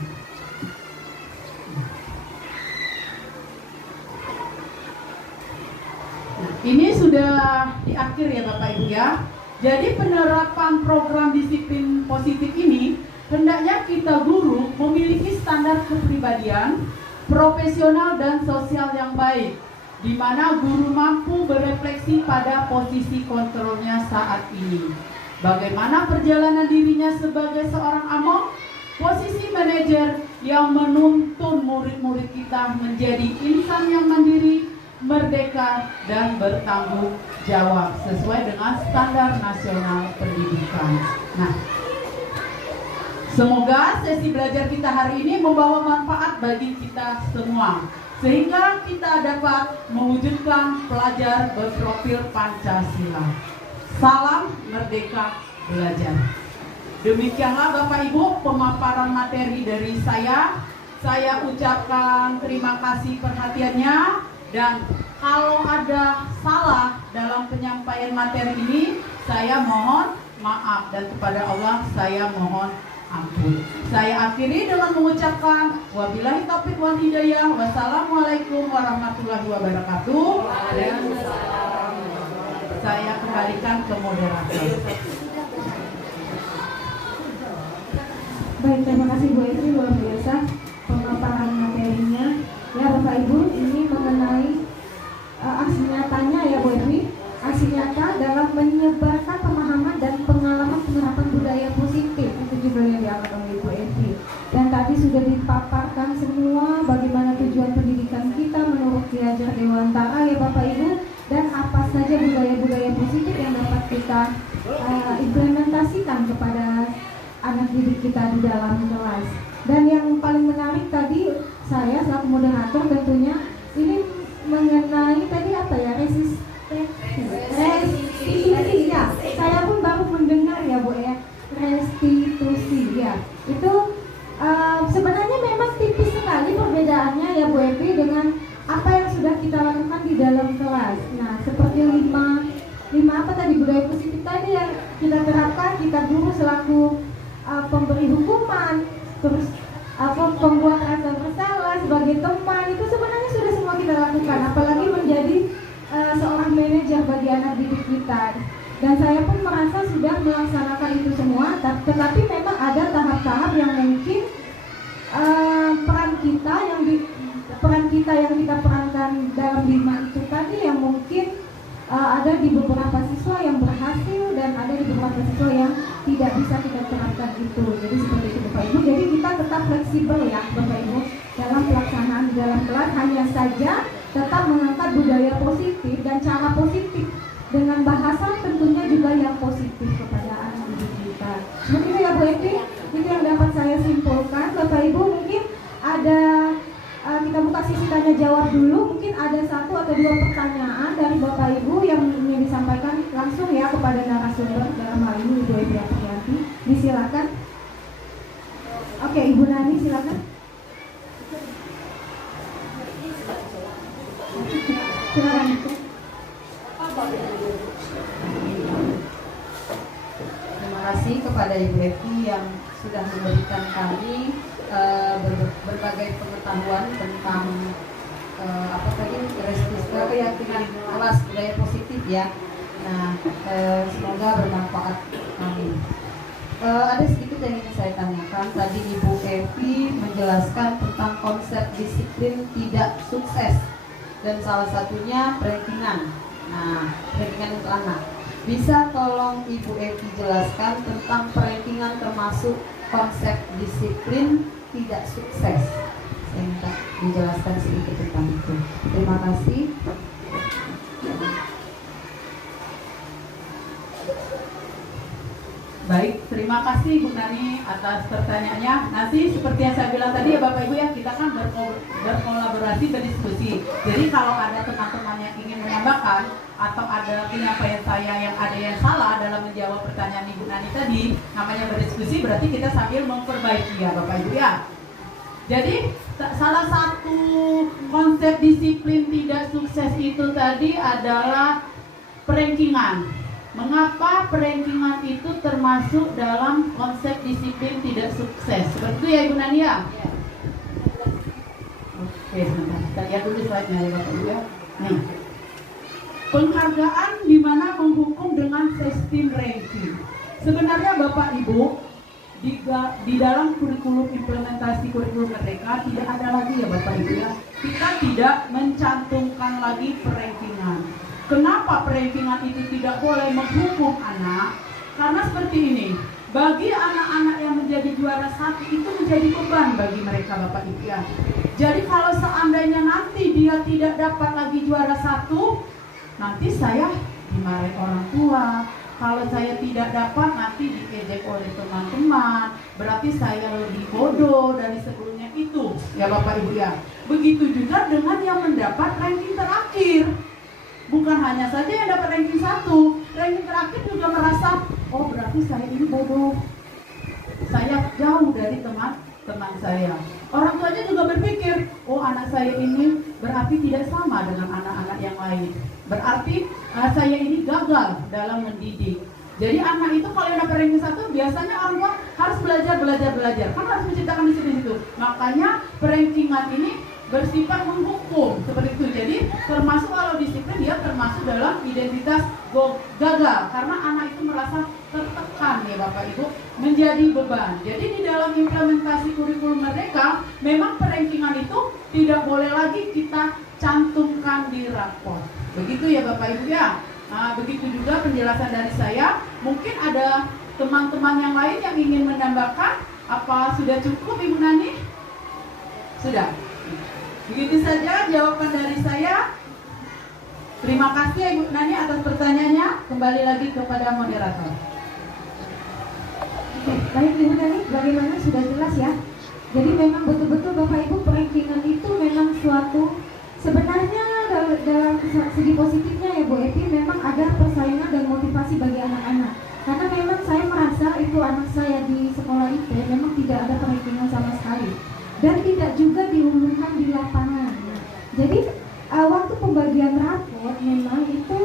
Ini sudah di akhir ya Bapak Ibu ya. Jadi penerapan program disiplin positif ini hendaknya kita guru memiliki standar kepribadian profesional dan sosial yang baik, di mana guru mampu berefleksi pada posisi kontrolnya saat ini. Bagaimana perjalanan dirinya sebagai seorang among, posisi manajer yang menuntun murid-murid kita menjadi insan yang mandiri, merdeka, dan bertanggung jawab sesuai dengan standar nasional pendidikan. Nah, semoga sesi belajar kita hari ini membawa manfaat bagi kita semua, sehingga kita dapat mewujudkan pelajar berprofil Pancasila. Salam merdeka belajar. Demikianlah Bapak Ibu pemaparan materi dari saya. Saya ucapkan terima kasih perhatiannya, dan kalau ada salah dalam penyampaian materi ini, saya mohon maaf, dan kepada Allah saya mohon ampun. Saya akhiri dengan mengucapkan wabillahi taufiq wal hidayah. Wassalamualaikum warahmatullahi wabarakatuh. Dan saya kembalikan ke moderator. Baik, terima kasih Bu Estri, luar biasa pemaparan materinya. Ya Bapak Ibu, ini mengenai aksi nyatanya ya Bu Evi, aksi nyata dalam menyebarkan pemahaman dan pengalaman penerapan budaya positif, itu juga yang diangkat oleh Ibu Evi. Dan tadi sudah dipaparkan semua bagaimana tujuan pendidikan kita menurut Ki Hajar Dewantara ya Bapak Ibu, dan apa saja budaya-budaya positif yang dapat kita implementasikan kepada anak didik kita di dalam kelas. Dan yang paling menarik tadi saya selaku moderator tentunya ini mengenai tadi apa ya, restitusi ya. Saya pun baru mendengar ya Bu ya, restitusi ya. Itu sebenarnya memang tipis sekali perbedaannya ya Bu Evi dengan apa yang sudah kita lakukan di dalam kelas. Nah, seperti lima apa tadi budaya positif tadi yang kita terapkan, kita guru selaku pemberi hukuman, terus pembuat rasa bersalah sebagai teman, itu sebenarnya sudah semua kita lakukan, apalagi menjadi seorang manajer bagi anak didik kita. Dan saya pun merasa sudah melaksanakan itu semua, tetapi memang ada tahap-tahap yang mungkin peran kita yang kita perankan dalam 5 itu tadi yang mungkin ada di beberapa siswa yang berhasil dan ada di beberapa siswa yang tidak bisa kita terapkan itu. Jadi seperti itu Bapak Ibu. Jadi kita tetap fleksibel ya Bapak Ibu dalam pelaksanaan di dalam kelas, hanya saja tetap mengangkat budaya positif dan cara positif dengan bahasa tentunya juga yang positif kepada anak didik kita. Seperti itu ya Bu Evi. Itu yang dapat saya simpulkan. Bapak Ibu mungkin ada kita buka sesi tanya jawab dulu, mungkin ada 1 atau 2 pertanyaan dari Bapak Ibu yang ingin disampaikan langsung ya kepada narasumber, dalam hal ini Ibu Evi Aprianti. Disilakan. Oke, Ibu Nani silakan. Silakan. Terima kasih kepada Ibu Evi yang sudah memberikan kami berbagai pengetahuan tentang restitusi keyakinan kelas budaya positif ya. Nah, semoga bermanfaat kami. Ada sedikit yang ingin saya tanyakan. Tadi Ibu Evi menjelaskan tentang konsep disiplin tidak sukses dan salah satunya rankingan. Nah, rankingan untuk anak. Bisa tolong Ibu Evi jelaskan tentang rankingan termasuk konsep disiplin tidak sukses? Saya minta dijelaskan sedikit tentang itu. Terima kasih. Baik, terima kasih Bu Nani atas pertanyaannya. Nanti seperti yang saya bilang tadi ya Bapak Ibu ya, kita kan berkolaborasi, berdiskusi. Jadi kalau ada teman-teman yang ingin menambahkan atau ada penyampaian saya yang ada yang salah dalam menjawab pertanyaan Ibu Nani tadi, namanya berdiskusi berarti kita sambil memperbaiki ya Bapak Ibu ya. Jadi salah satu konsep disiplin tidak sukses itu tadi adalah perankingan. Mengapa perankingan itu termasuk dalam konsep disiplin tidak sukses? Seperti itu ya Ibu Nani ya? Oke, sebentar. Kita lihat dulu slide-nya ya Bapak Ibu ya. Nih. Penghargaan di mana menghukum dengan sistem ranking. Sebenarnya Bapak Ibu di dalam kurikulum implementasi kurikulum Merdeka tidak ada lagi ya Bapak Ibu ya. Kita tidak mencantumkan lagi perankingan. Kenapa perankingan itu tidak boleh menghukum anak? Karena seperti ini, bagi anak-anak yang menjadi juara 1 itu menjadi beban bagi mereka Bapak Ibu ya. Jadi kalau seandainya nanti dia tidak dapat lagi juara 1, nanti saya dimarahin orang tua. Kalau saya tidak dapat nanti diejek oleh teman-teman, berarti saya lebih bodoh dari sebelumnya itu ya Bapak Ibu ya. Begitu juga dengan yang mendapat ranking terakhir. Bukan hanya saja yang dapat ranking 1, ranking terakhir juga merasa, oh berarti saya ini bodoh, saya jauh dari teman-teman saya. Orang tuanya juga berpikir, oh anak saya ini berarti tidak sama dengan anak-anak yang lain, berarti saya ini gagal dalam mendidik. Jadi anak itu kalau yang dapat ranking 1 biasanya orang tua harus belajar, kan harus menciptakan disiplin itu. Makanya perankingan ini bersifat menghukum seperti itu. Jadi termasuk kalau disiplin dia termasuk dalam identitas gagal karena anak itu merasa tertekan ya Bapak Ibu, menjadi beban. Jadi di dalam implementasi kurikulum Merdeka memang perankingan itu tidak boleh lagi kita cantumkan di rapor Begitu ya Bapak Ibu ya. Nah, begitu juga penjelasan dari saya. Mungkin ada teman-teman yang lain yang ingin menambahkan. Apa sudah cukup Ibu Nani? Sudah. Begitu saja jawaban dari saya. Terima kasih Ibu Nani atas pertanyaannya. Kembali lagi kepada moderator. Oke, baik Ibu Nani, bagaimana sudah jelas ya. Jadi memang betul-betul Bapak Ibu perankingan itu memang suatu sebenarnya dalam segi positifnya ya Bu Evi, memang ada persaingan dan motivasi bagi anak-anak. Karena memang saya merasa itu anak saya di sekolah IT memang tidak ada perankingan sama sekali dan tidak juga diumumkan di lapangan. Nah, jadi waktu pembagian rapor memang itu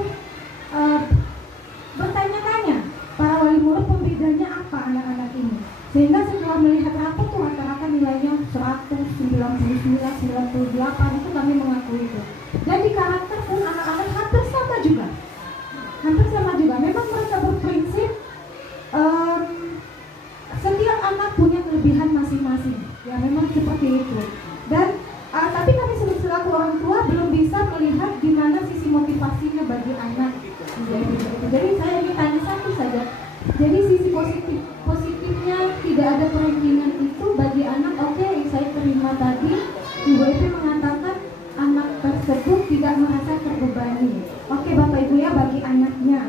bertanya-tanya para wali murid pembedanya apa anak-anak ini. Sehingga setelah melihat rapor tuh rata-rata nilainya 199, 98 itu kami mengakui itu. Dan di karakter pun anak-anak hampir sama juga. Hampir sama juga. Memang mereka berprinsip setiap anak punya kelebihan masing-masing. Ya memang seperti itu. Dan tapi kami selaku orang tua belum bisa melihat di mana sisi motivasinya bagi anak. Jadi saya ingin tanya satu saja. Jadi sisi positifnya tidak ada perankingan itu bagi anak. Oke, saya terima tadi Ibu Evi mengatakan anak tersebut tidak merasa terbebani. Oke Bapak Ibu ya, bagi anaknya.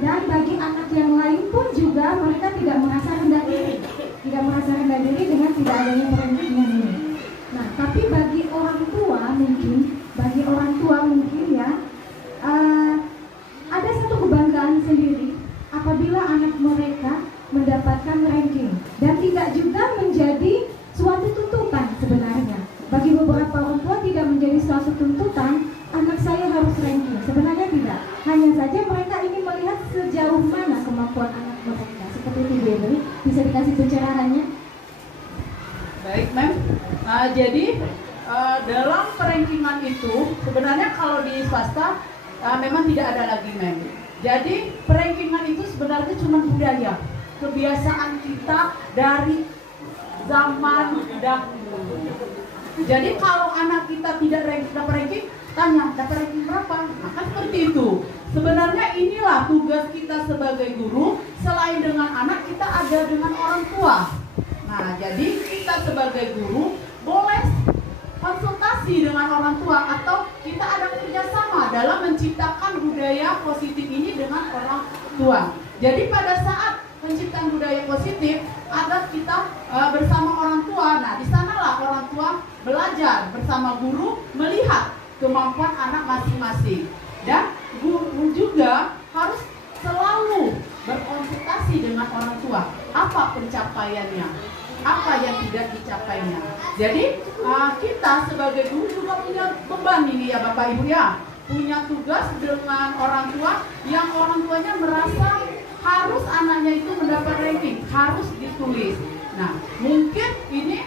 Dan bagi anak yang lain pun juga mereka tidak merasa rendah diri. Tidak merasa rendah diri dengan tidak adanya perankingan ini. Nah, tapi bagi orang tua mungkin ya ada satu kebanggaan sendiri apabila anak mereka mendapatkan ranking dan tidak juga menjadi suatu tuntutan sebenarnya. Bagi beberapa orang tua tidak menjadi suatu tuntutan anak saya harus ranking. Sebenarnya tidak. Hanya saja mereka ingin melihat sejauh mana kemampuan anak mereka. Seperti itu Bu Evi. Bisa dikasih pencerahannya? Baik, Mem. Jadi dalam perankingan itu sebenarnya kalau di swasta memang tidak ada lagi, Mem. Jadi perankingan itu sebenarnya cuma budaya, kebiasaan kita dari zaman dahulu. Jadi kalau anak kita tidak dapat ranking, tanya dapat ranking berapa? Maka seperti itu. Sebenarnya inilah tugas kita sebagai guru. Selain dengan anak, kita ada dengan orang tua. Nah, jadi kita sebagai guru boleh konsultasi dengan orang tua atau kita ada kerjasama dalam menciptakan budaya positif ini dengan orang tua. Jadi pada saat menciptakan budaya positif, ada kita bersama orang tua. Nah, di sanalah orang tua belajar bersama guru melihat kemampuan anak masing-masing. Dan guru juga harus selalu berkonsultasi dengan orang tua. Apa pencapaiannya? Apa yang tidak dicapainya? Jadi kita sebagai guru juga punya beban ini ya Bapak Ibu ya. Punya tugas dengan orang tua yang orang tuanya merasa harus anaknya itu mendapat ranking, harus ditulis. Nah, mungkin ini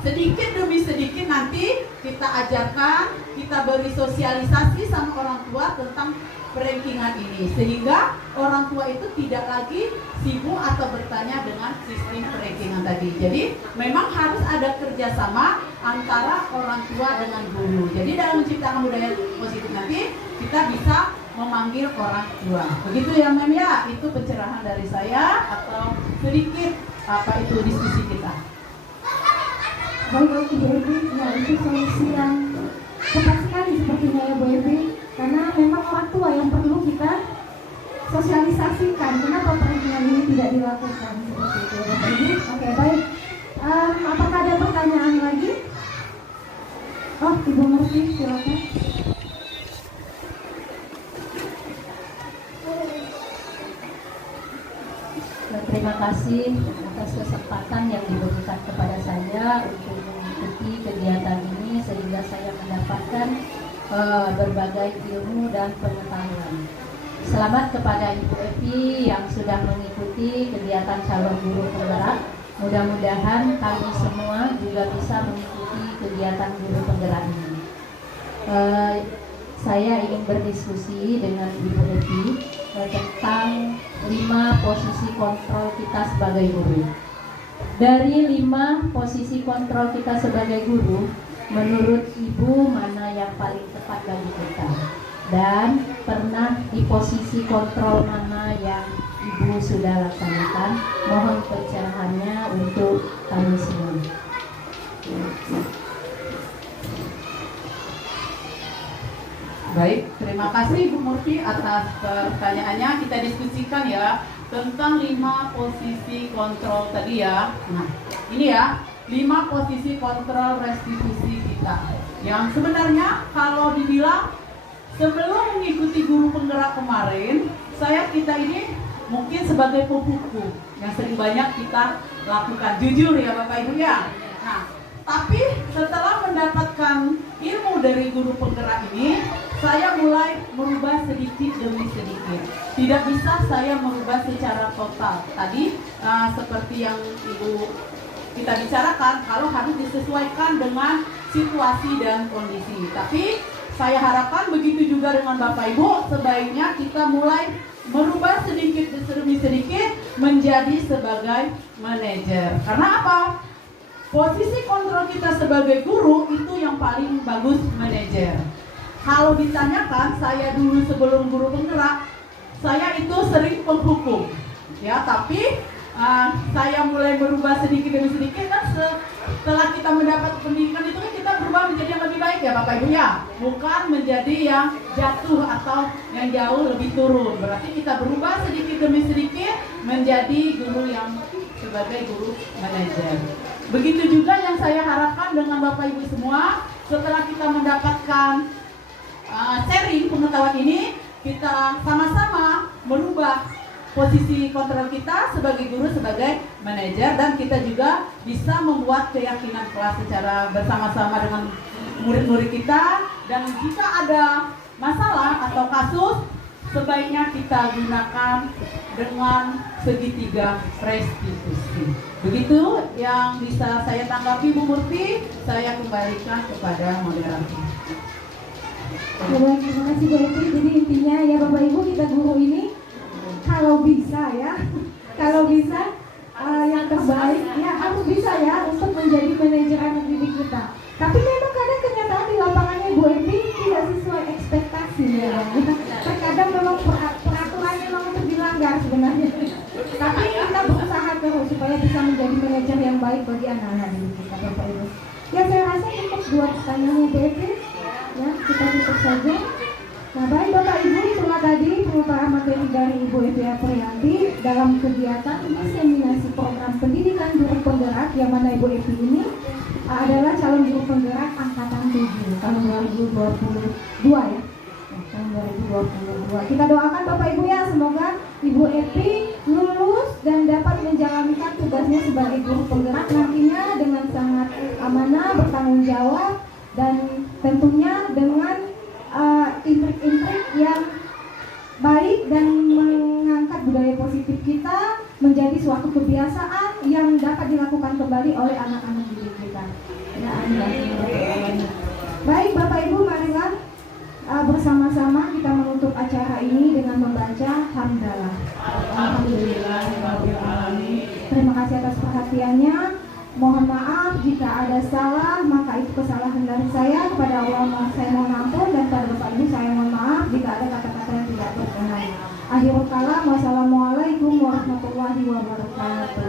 sedikit demi sedikit nanti kita ajarkan, kita beri sosialisasi sama orang tua tentang perankingan ini, sehingga orang tua itu tidak lagi sibuk atau bertanya dengan sistem perankingan tadi. Jadi memang harus ada kerjasama antara orang tua dengan guru. Jadi dalam menciptakan budaya positif nanti kita bisa memanggil orang tua. Begitu ya Mem ya, itu pencerahan dari saya atau sedikit diskusi kita. Baik Ibu Evi, ya itu solusi yang tepat sekali sepertinya ya Bu Evi. Karena memang orang tua yang perlu kita sosialisasikan kenapa perankingan ini tidak dilakukan seperti itu Bapak Ibu. Oke, baik. Apakah ada pertanyaan lagi? Oh, Ibu Murti, silakan. Terima kasih atas kesempatan yang diberikan kepada saya untuk mengikuti kegiatan ini sehingga saya mendapatkan berbagai ilmu dan pengetahuan. Selamat kepada Ibu Evi yang sudah mengikuti kegiatan calon guru penggerak. Mudah-mudahan kami semua juga bisa mengikuti kegiatan guru penggerak ini. Saya ingin berdiskusi dengan Ibu Evi tentang 5 posisi kontrol kita sebagai guru. Dari 5 posisi kontrol kita sebagai guru, menurut Ibu mana yang paling tepat bagi kita? dan pernah di posisi kontrol mana yang Ibu sudah laksanakan. Mohon pencerahannya untuk kami semua. Baik, terima kasih Ibu Murti atas pertanyaannya. Kita diskusikan ya tentang 5 posisi kontrol tadi ya. Nah, ini ya 5 posisi kontrol restitusi kita. Yang sebenarnya kalau dibilang sebelum mengikuti guru penggerak kemarin, kita ini mungkin sebagai pembuku yang sering banyak kita lakukan. Jujur ya Bapak Ibu ya. Nah, tapi setelah mendapatkan ilmu dari guru penggerak ini, saya mulai merubah sedikit demi sedikit. Tidak bisa saya merubah secara total. Tadi seperti yang Ibu kita bicarakan, kalau harus disesuaikan dengan situasi dan kondisi. Tapi saya harapkan begitu juga dengan Bapak Ibu, sebaiknya kita mulai merubah sedikit demi sedikit menjadi sebagai manajer. Karena apa? Posisi kontrol kita sebagai guru itu yang paling bagus manajer. Kalau ditanyakan, saya dulu sebelum guru penggerak, saya itu sering penghukum, ya. Tapi saya mulai berubah sedikit demi sedikit kan. Setelah kita mendapat pendidikan itu kan kita berubah menjadi yang lebih baik ya Bapak Ibu ya, bukan menjadi yang jatuh atau yang jauh lebih turun. Berarti kita berubah sedikit demi sedikit menjadi guru yang sebagai guru manajer. Begitu juga yang saya harapkan dengan Bapak Ibu semua, setelah kita mendapatkan sharing pengetahuan ini, kita sama-sama merubah posisi kontrol kita sebagai guru, sebagai manajer, dan kita juga bisa membuat keyakinan kelas secara bersama-sama dengan murid-murid kita. Dan jika ada masalah atau kasus, sebaiknya kita gunakan dengan segitiga restitusi. Begitu yang bisa saya tanggapi Bu Murti, saya kembalikan kepada moderator. Baik, terima kasih Bu Evi. Jadi intinya ya Bapak Ibu, kita guru ini kalau bisa ya, kalau bisa yang terbaik ya harus bisa ya untuk menjadi manajer anak didik kita. Tapi memang kadang kenyataan di lapangannya Bu Evi tidak sesuai ekspektasi ya. Terkadang memang peraturannya memang untuk dilanggar sebenarnya. Tapi kita berusaha terus supaya bisa menjadi manajer yang baik bagi anak-anak didik kita Bapak Ibu. Ya saya rasa untuk 2 pertanyaan Bu Evi, ya kita tutup saja. Nah baik Bapak Ibu, itulah tadi pemaparan materi dari Ibu Evi Aprianti dalam kegiatan diseminasi program pendidikan guru penggerak, yang mana Ibu Evi ini adalah calon guru penggerak angkatan 7 tahun 2022 ya. Tahun 2022. Kita doakan Bapak Ibu ya, semoga Ibu Evi lulus dan dapat menjalankan tugasnya sebagai guru penggerak nantinya dengan sangat amanah, bertanggung jawab, dan tentunya dengan intrik-intrik yang baik dan mengangkat budaya positif kita menjadi suatu kebiasaan yang dapat dilakukan kembali oleh anak-anak didik kita. Ya, baik Bapak Ibu, marilah bersama-sama kita menutup acara ini dengan membaca hamdalah. Alhamdulillahirobbilalamin. Terima kasih atas perhatiannya. Mohon maaf jika ada salah, maka itu kesalahan dari saya. Kepada Allah saya mohon ampun, dan pada Bapak Ibu saya mohon maaf jika ada kata-kata yang tidak berkenan. Akhirul kalam, wassalamualaikum warahmatullahi wabarakatuh.